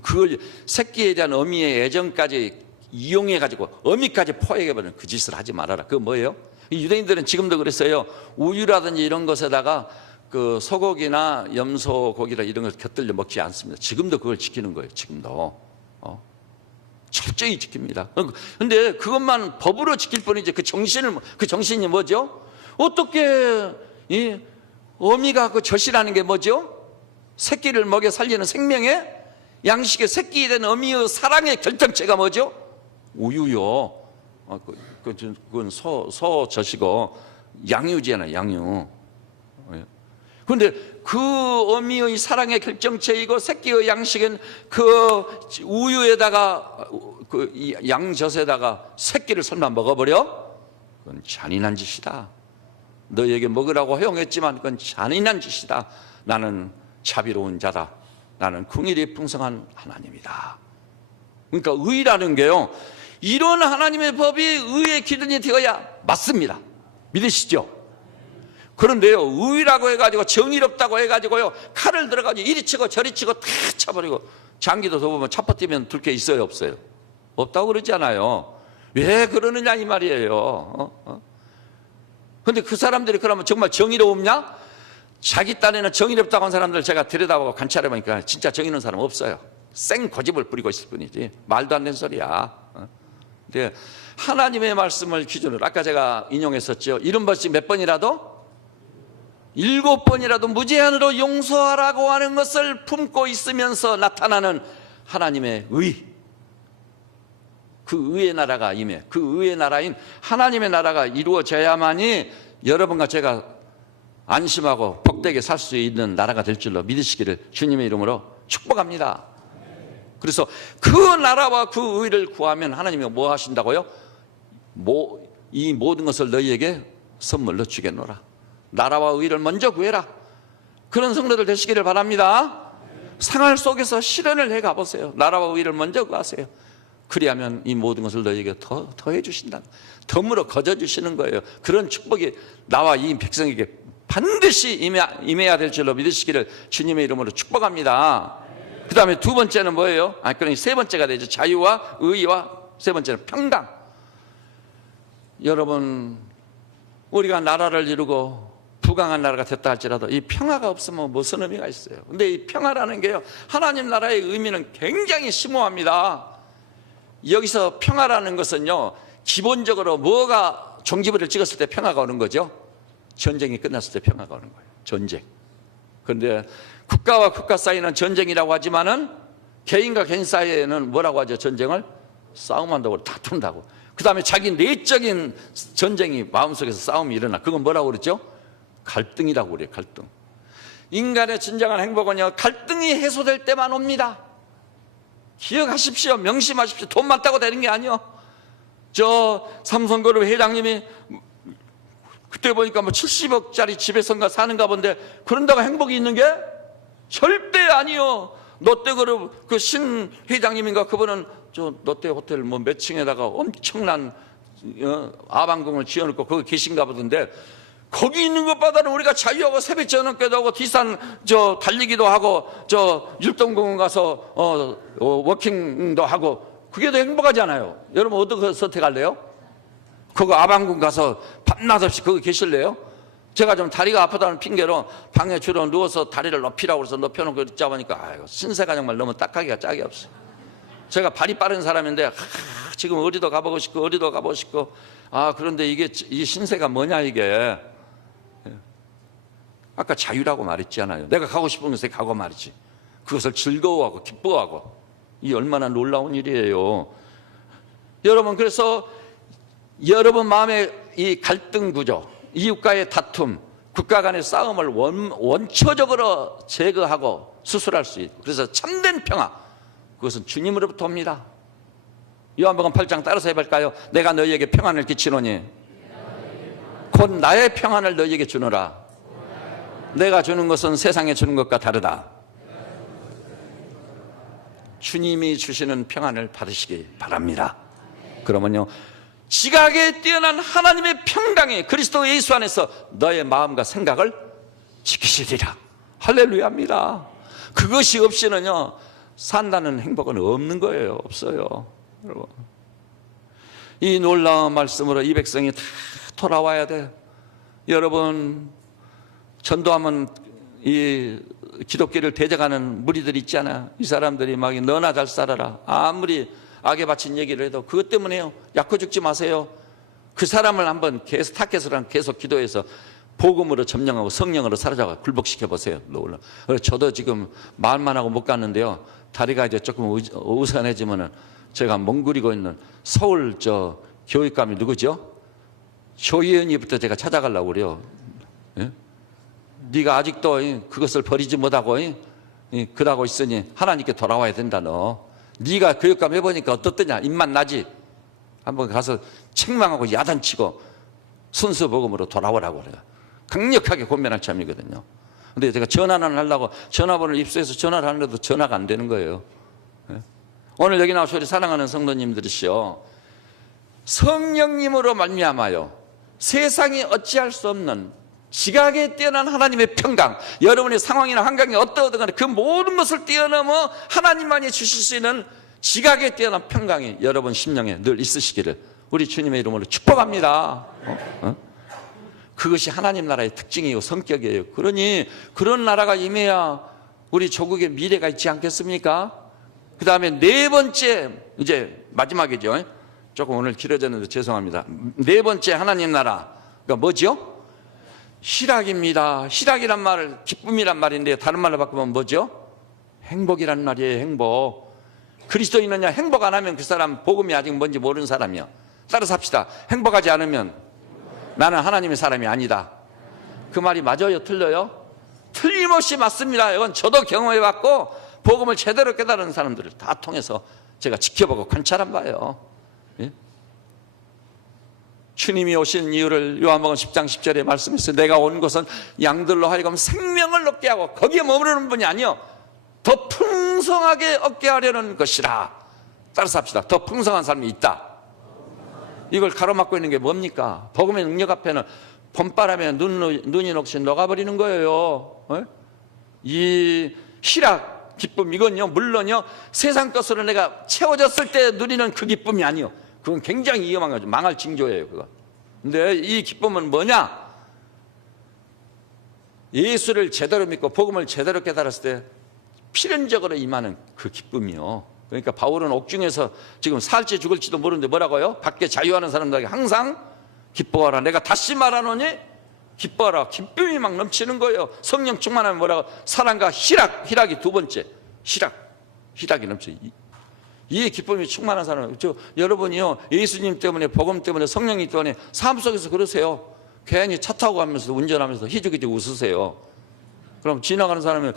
그걸 새끼에 대한 어미의 애정까지 이용해가지고 어미까지 포획해버리는 그 짓을 하지 말아라. 그거 뭐예요? 유대인들은 지금도 그랬어요. 우유라든지 이런 것에다가 그 소고기나 염소 고기라 이런 걸 곁들여 먹지 않습니다. 지금도 그걸 지키는 거예요. 지금도 철저히 지킵니다. 근데 그것만 법으로 지킬 뿐이지 그 정신이 뭐죠? 어떻게 이 어미가 그 젖이라는 게 뭐죠? 새끼를 먹여 살리는 생명의 양식의 새끼에 대한 어미의 사랑의 결정체가 뭐죠? 우유요. 그건 소 젖이고 양유잖아요. 양유. 그런데 그 어미의 사랑의 결정체이고 새끼의 양식은 그 우유에다가 그 양젖에다가 새끼를 설마 먹어버려? 그건 잔인한 짓이다. 너에게 먹으라고 허용했지만 그건 잔인한 짓이다. 나는 자비로운 자다. 나는 긍휼이 풍성한 하나님이다. 그러니까 의라는 게요, 이런 하나님의 법이 의의 기준이 되어야 맞습니다. 믿으시죠? 그런데요, 의라고 해가지고 정의롭다고 해가지고요 칼을 들어가지고 이리 치고 저리 치고 다 쳐버리고, 장기도 더 보면 차퍼 뛰면 둘 게 있어요 없어요? 없다고 그러잖아요. 왜 그러느냐 이 말이에요. 근데 그 사람들이 그러면 정말 정의로웠냐? 자기 딴에는 정의롭다고 한 사람들 제가 들여다보고 관찰해보니까 진짜 정의 있는 사람 없어요. 생 고집을 부리고 있을 뿐이지 말도 안 되는 소리야. 근데 하나님의 말씀을 기준으로 아까 제가 인용했었죠. 70번씩 몇 번이라도 7번이라도 무제한으로 용서하라고 하는 것을 품고 있으면서 나타나는 하나님의 의, 그 의의 나라가 임해, 그 의의 나라인 하나님의 나라가 이루어져야만이 여러분과 제가 안심하고 복되게 살 수 있는 나라가 될 줄로 믿으시기를 주님의 이름으로 축복합니다. 그래서 그 나라와 그 의를 구하면 하나님이 뭐 하신다고요? 이 모든 것을 너희에게 선물로 주겠노라. 나라와 의를 먼저 구해라. 그런 성도들 되시기를 바랍니다. 생활 속에서 실현을 해 가보세요. 나라와 의를 먼저 구하세요. 그리하면 이 모든 것을 너희에게 더 해주신다. 덤으로 거저주시는 거예요. 그런 축복이 나와 이 백성에게 반드시 임해야 될 줄로 믿으시기를 주님의 이름으로 축복합니다. 그 다음에 두 번째는 뭐예요? 그러니 세 번째가 되죠. 자유와 의와 세 번째는 평강. 여러분, 우리가 나라를 이루고 부강한 나라가 됐다 할지라도 이 평화가 없으면 무슨 의미가 있어요? 근데 이 평화라는 게요, 하나님 나라의 의미는 굉장히 심오합니다. 여기서 평화라는 것은요, 기본적으로 뭐가 종지부를 찍었을 때 평화가 오는 거죠? 전쟁이 끝났을 때 평화가 오는 거예요. 전쟁. 그런데 국가와 국가 사이는 전쟁이라고 하지만은 개인과 개인 사이에는 뭐라고 하죠? 전쟁을 싸움한다고, 다툰다고. 그 다음에 자기 내적인 전쟁이 마음속에서 싸움이 일어나. 그건 뭐라고 그러죠? 갈등이라고 그래요. 갈등. 인간의 진정한 행복은요, 갈등이 해소될 때만 옵니다. 기억하십시오. 명심하십시오. 돈 많다고 되는 게 아니요. 저 삼성그룹 회장님이 그때 보니까 뭐 70억짜리 집에선가 사는가 본데 그런다고 행복이 있는 게 절대 아니요. 롯데그룹 그 신 회장님인가 그분은 저 롯데 호텔 뭐 몇 층에다가 엄청난 아방궁을 지어놓고 거기 계신가 보던데, 거기 있는 것보다는 우리가 자유하고 새벽 저녁에도 하고 뒷산 저 달리기도 하고 저 율동공원 가서 워킹도 하고 그게 더 행복하잖아요. 여러분 어떻게 선택할래요? 그거 아방궁 가서 밤낮 없이 거기 계실래요? 제가 좀 다리가 아프다는 핑계로 방에 주로 누워서 다리를 높이라고 그래서 높여놓고 있자 보니까 아이고, 신세가 정말 너무 딱하기가 짝이 없어. 제가 발이 빠른 사람인데 지금 어디도 가보고 싶고 어디도 가보고 싶고, 그런데 이 신세가 뭐냐 이게. 아까 자유라고 말했잖아요. 내가 가고 싶은 곳에 가고 말이지. 그것을 즐거워하고 기뻐하고. 이 얼마나 놀라운 일이에요. 여러분, 그래서 여러분 마음의 이 갈등 구조, 이웃과의 다툼, 국가 간의 싸움을 원초적으로 제거하고 수술할 수 있고, 그래서 참된 평화, 그것은 주님으로부터 옵니다. 요한복음 8장 따라서 해볼까요? 내가 너희에게 평안을 끼치노니 곧 나의 평안을 너희에게 주노라. 내가 주는 것은 세상에 주는 것과 다르다. 주님이 주시는 평안을 받으시기 바랍니다. 그러면요, 지각에 뛰어난 하나님의 평강이 그리스도 예수 안에서 너의 마음과 생각을 지키시리라. 할렐루야입니다. 그것이 없이는요, 산다는 행복은 없는 거예요. 없어요. 여러분, 이 놀라운 말씀으로 이 백성이 다 돌아와야 돼. 여러분, 전도하면 이 기독교를 대적하는 무리들 있잖아. 이 사람들이 막 너나 잘 살아라, 아무리 악에 바친 얘기를 해도 그것 때문에요. 약호 죽지 마세요. 그 사람을 한번 계속 타겟으로 계속 기도해서 복음으로 점령하고 성령으로 사로잡아 굴복시켜 보세요. 놀라. 저도 지금 말만 하고 못 갔는데요, 다리가 이제 조금 우선해지면은 제가 멍구리고 있는 서울 저 교육감이 누구죠? 조희연이부터 제가 찾아가려고 그래요. 예? 네가 아직도 그것을 버리지 못하고 그러고 있으니 하나님께 돌아와야 된다. 너 네가 교육감 해보니까 어떻더냐? 입맛 나지? 한번 가서 책망하고 야단치고 순수 복음으로 돌아오라고 그래요. 강력하게 권면할 참이거든요. 근데 제가 전화를 하려고 전화번호를 입수해서 전화를 하는데도 전화가 안 되는 거예요. 예? 오늘 여기 나오신 우리 사랑하는 성도님들이시여, 성령님으로 말미암아요 세상이 어찌할 수 없는 지각에 뛰어난 하나님의 평강, 여러분의 상황이나 환경이 어떠하든 간에 그 모든 것을 뛰어넘어 하나님만이 주실 수 있는 지각에 뛰어난 평강이 여러분 심령에 늘 있으시기를 우리 주님의 이름으로 축복합니다. 그것이 하나님 나라의 특징이고 성격이에요. 그러니 그런 나라가 임해야 우리 조국의 미래가 있지 않겠습니까? 그 다음에 네 번째, 이제 마지막이죠. 조금 오늘 길어졌는데 죄송합니다. 네 번째 하나님 나라가 뭐죠? 희락입니다. 희락이란 말을 기쁨이란 말인데 다른 말로 바꾸면 뭐죠? 행복이란 말이에요. 행복. 그리스도인은요, 행복 안 하면 그 사람 복음이 아직 뭔지 모르는 사람이요. 따라서 합시다. 행복하지 않으면 나는 하나님의 사람이 아니다. 그 말이 맞아요? 틀려요? 틀림없이 맞습니다. 이건 저도 경험해봤고 복음을 제대로 깨달은 사람들을 다 통해서 제가 지켜보고 관찰한 바예요. 예? 주님이 오신 이유를 요한복음 10장 10절에 말씀했어요. 내가 온 것은 양들로 하여금 생명을 얻게 하고 거기에 머무르는 분이 아니요 더 풍성하게 얻게 하려는 것이라. 따라서 합시다. 더 풍성한 삶이 있다. 이걸 가로막고 있는 게 뭡니까? 복음의 능력 앞에는 봄바람에 눈이 녹시 녹아버리는 거예요. 이 희락, 기쁨, 이건요 물론요 세상 것으로 내가 채워졌을 때 누리는 그 기쁨이 아니요, 그건 굉장히 위험한 거죠. 망할 징조예요, 그거. 근데 이 기쁨은 뭐냐? 예수를 제대로 믿고 복음을 제대로 깨달았을 때 필연적으로 임하는 그 기쁨이요. 그러니까 바울은 옥중에서 지금 살지 죽을지도 모르는데 뭐라고요? 밖에 자유하는 사람들에게 항상 기뻐하라. 내가 다시 말하노니 기뻐하라. 기쁨이 막 넘치는 거예요. 성령 충만하면 뭐라고? 사랑과 희락, 희락이 두 번째. 희락이 넘쳐요. 이 기쁨이 충만한 사람, 여러분이요 예수님 때문에 복음 때문에 성령님 때문에 삶 속에서 그러세요. 괜히 차 타고 가면서 운전하면서 희죽희죽 웃으세요. 그럼 지나가는 사람이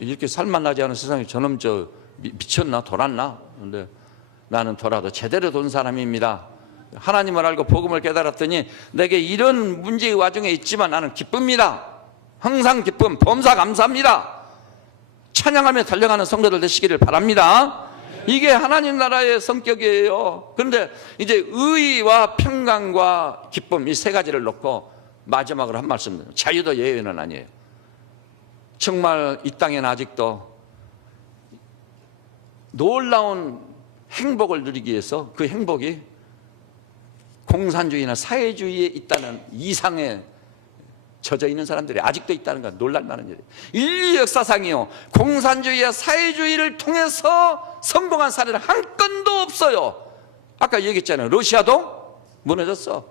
이렇게 살만 나지 않은 세상에 저놈 미쳤나 돌았나? 근데 나는 돌아도 제대로 돈 사람입니다. 하나님을 알고 복음을 깨달았더니 내게 이런 문제의 와중에 있지만 나는 기쁩니다. 항상 기쁨, 범사 감사합니다. 찬양하며 달려가는 성도들 되시기를 바랍니다. 이게 하나님 나라의 성격이에요. 그런데 이제 의와 평강과 기쁨, 이 세 가지를 놓고 마지막으로 한 말씀 드립니다. 자유도 예외는 아니에요. 정말 이 땅에는 아직도 놀라운 행복을 누리기 위해서 그 행복이 공산주의나 사회주의에 있다는 이상에 젖어 있는 사람들이 아직도 있다는 건 놀랄만한 일이에요. 인류 역사상이요 공산주의와 사회주의를 통해서 성공한 사례는 한 건도 없어요. 아까 얘기했잖아요. 러시아도 무너졌어.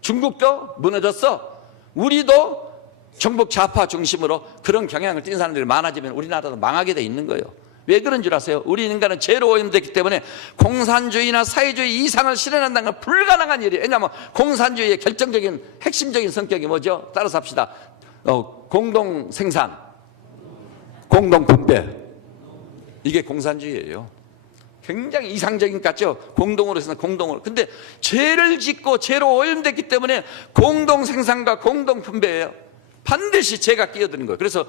중국도 무너졌어. 우리도 정복 좌파 중심으로 그런 경향을 띈 사람들이 많아지면 우리나라도 망하게 돼 있는 거예요. 왜 그런 줄 아세요? 우리 인간은 죄로 오염됐기 때문에 공산주의나 사회주의 이상을 실현한다는 건 불가능한 일이에요. 왜냐하면 공산주의의 결정적인 핵심적인 성격이 뭐죠? 따라서 합시다. 공동 생산, 공동 분배, 이게 공산주의예요. 굉장히 이상적인 것 같죠? 공동으로 해서 공동으로. 근데 죄를 짓고 죄로 오염됐기 때문에 공동 생산과 공동 분배예요. 반드시 죄가 끼어드는 거예요. 그래서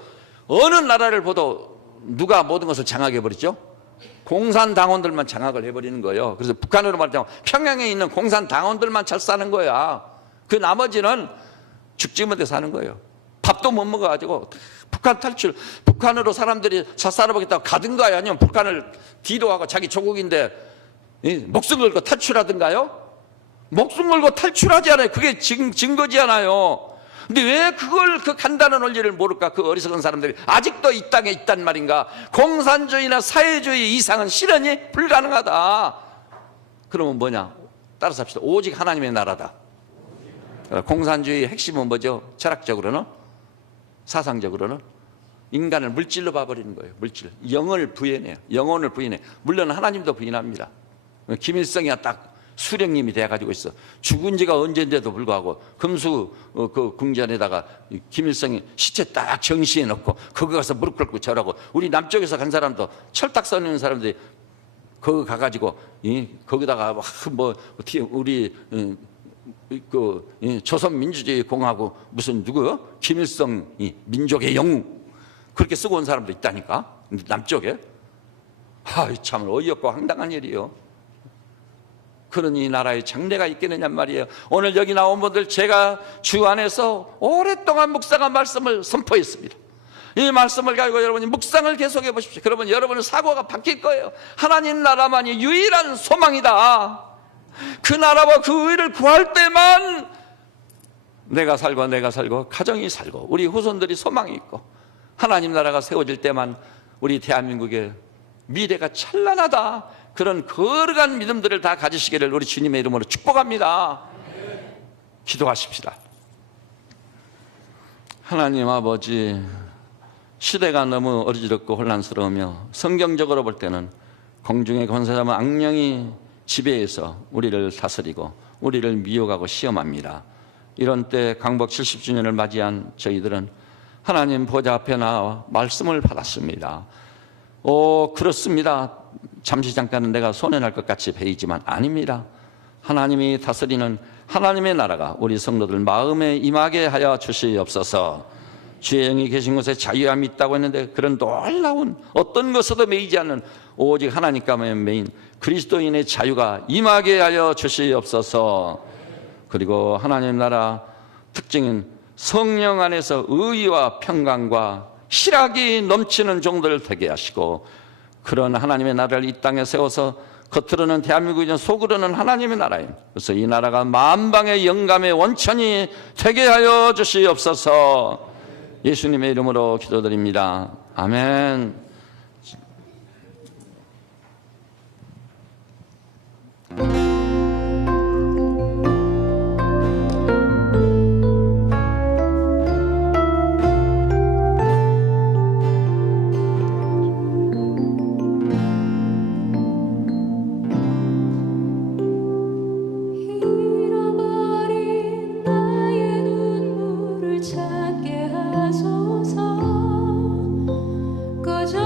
어느 나라를 봐도 누가 모든 것을 장악해 버리죠? 공산당원들만 장악을 해버리는 거예요. 그래서 북한으로 말하자면 평양에 있는 공산당원들만 잘 사는 거야. 그 나머지는 죽지 못해 사는 거예요. 밥도 못 먹어가지고 북한 탈출, 북한으로 사람들이 잘 살아보겠다고 가든가요? 아니면 북한을 뒤로 하고 자기 조국인데 목숨 걸고 탈출하든가요? 목숨 걸고 탈출하지 않아요. 그게 증거지 않아요. 근데 왜 그걸 그 간단한 원리를 모를까? 그 어리석은 사람들이 아직도 이 땅에 있단 말인가? 공산주의나 사회주의 이상은 실현이 불가능하다. 그러면 뭐냐? 따라서 합시다. 오직 하나님의 나라다. 공산주의의 핵심은 뭐죠? 철학적으로는, 사상적으로는 인간을 물질로 봐버리는 거예요. 물질. 영을 부인해요. 영혼을 부인해. 물론 하나님도 부인합니다. 김일성이 딱 수령님이 돼가지고 있어. 죽은 지가 언젠데도 불구하고 금수 그 궁전에다가 김일성이 시체 딱 정시해 놓고 거기 가서 무릎 꿇고 절하고, 우리 남쪽에서 간 사람도 철딱 써는 사람들이 거기 가가지고 거기다가 뭐 우리 조선민주주의 공화국 무슨 누구 김일성 민족의 영웅 그렇게 쓰고 온 사람도 있다니까. 남쪽에. 참 어이없고 황당한 일이에요. 그런 이 나라에 장래가 있겠느냐 말이에요. 오늘 여기 나온 분들, 제가 주 안에서 오랫동안 묵상한 말씀을 선포했습니다. 이 말씀을 가지고 여러분이 묵상을 계속해 보십시오. 그러면 여러분의 사고가 바뀔 거예요. 하나님 나라만이 유일한 소망이다. 그 나라와 그 의를 구할 때만 내가 살고 가정이 살고 우리 후손들이 소망이 있고, 하나님 나라가 세워질 때만 우리 대한민국의 미래가 찬란하다. 그런 거룩한 믿음들을 다 가지시기를 우리 주님의 이름으로 축복합니다. 기도하십시다. 하나님 아버지, 시대가 너무 어지럽고 혼란스러우며 성경적으로 볼 때는 공중의 권세자만 악령이 지배해서 우리를 다스리고 우리를 미혹하고 시험합니다. 이런 때 강복 70주년을 맞이한 저희들은 하나님 보좌 앞에 나와 말씀을 받았습니다. 그렇습니다. 잠시 잠깐은 내가 손해날 것 같이 보이지만 아닙니다. 하나님이 다스리는 하나님의 나라가 우리 성도들 마음에 임하게 하여 주시옵소서. 주의 영이 계신 곳에 자유함이 있다고 했는데, 그런 놀라운 어떤 것에도 매이지 않는 오직 하나님께만 매인 그리스도인의 자유가 임하게 하여 주시옵소서. 그리고 하나님 나라 특징인 성령 안에서 의와 평강과 희락이 넘치는 종들 되게 하시고, 그런 하나님의 나라를 이 땅에 세워서 겉으로는 대한민국이지만 속으로는 하나님의 나라예요. 그래서 이 나라가 만방의 영감의 원천이 되게 하여 주시옵소서. 예수님의 이름으로 기도드립니다. 아멘. 찾게 하소서. 꺼져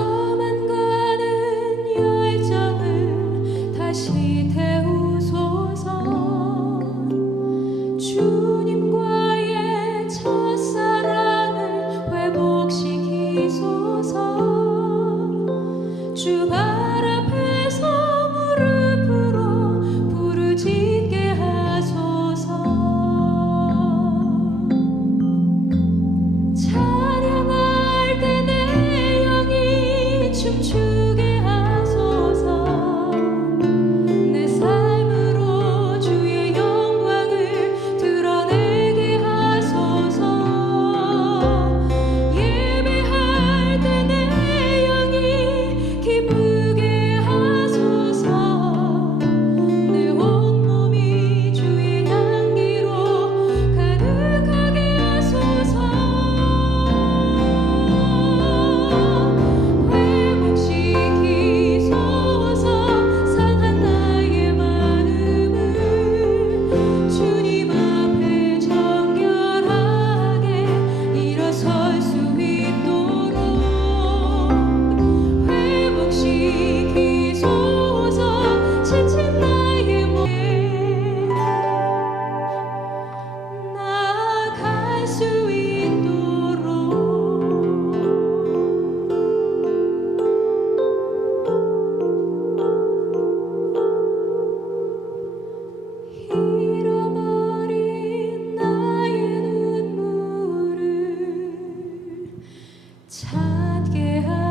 찾게 하소서.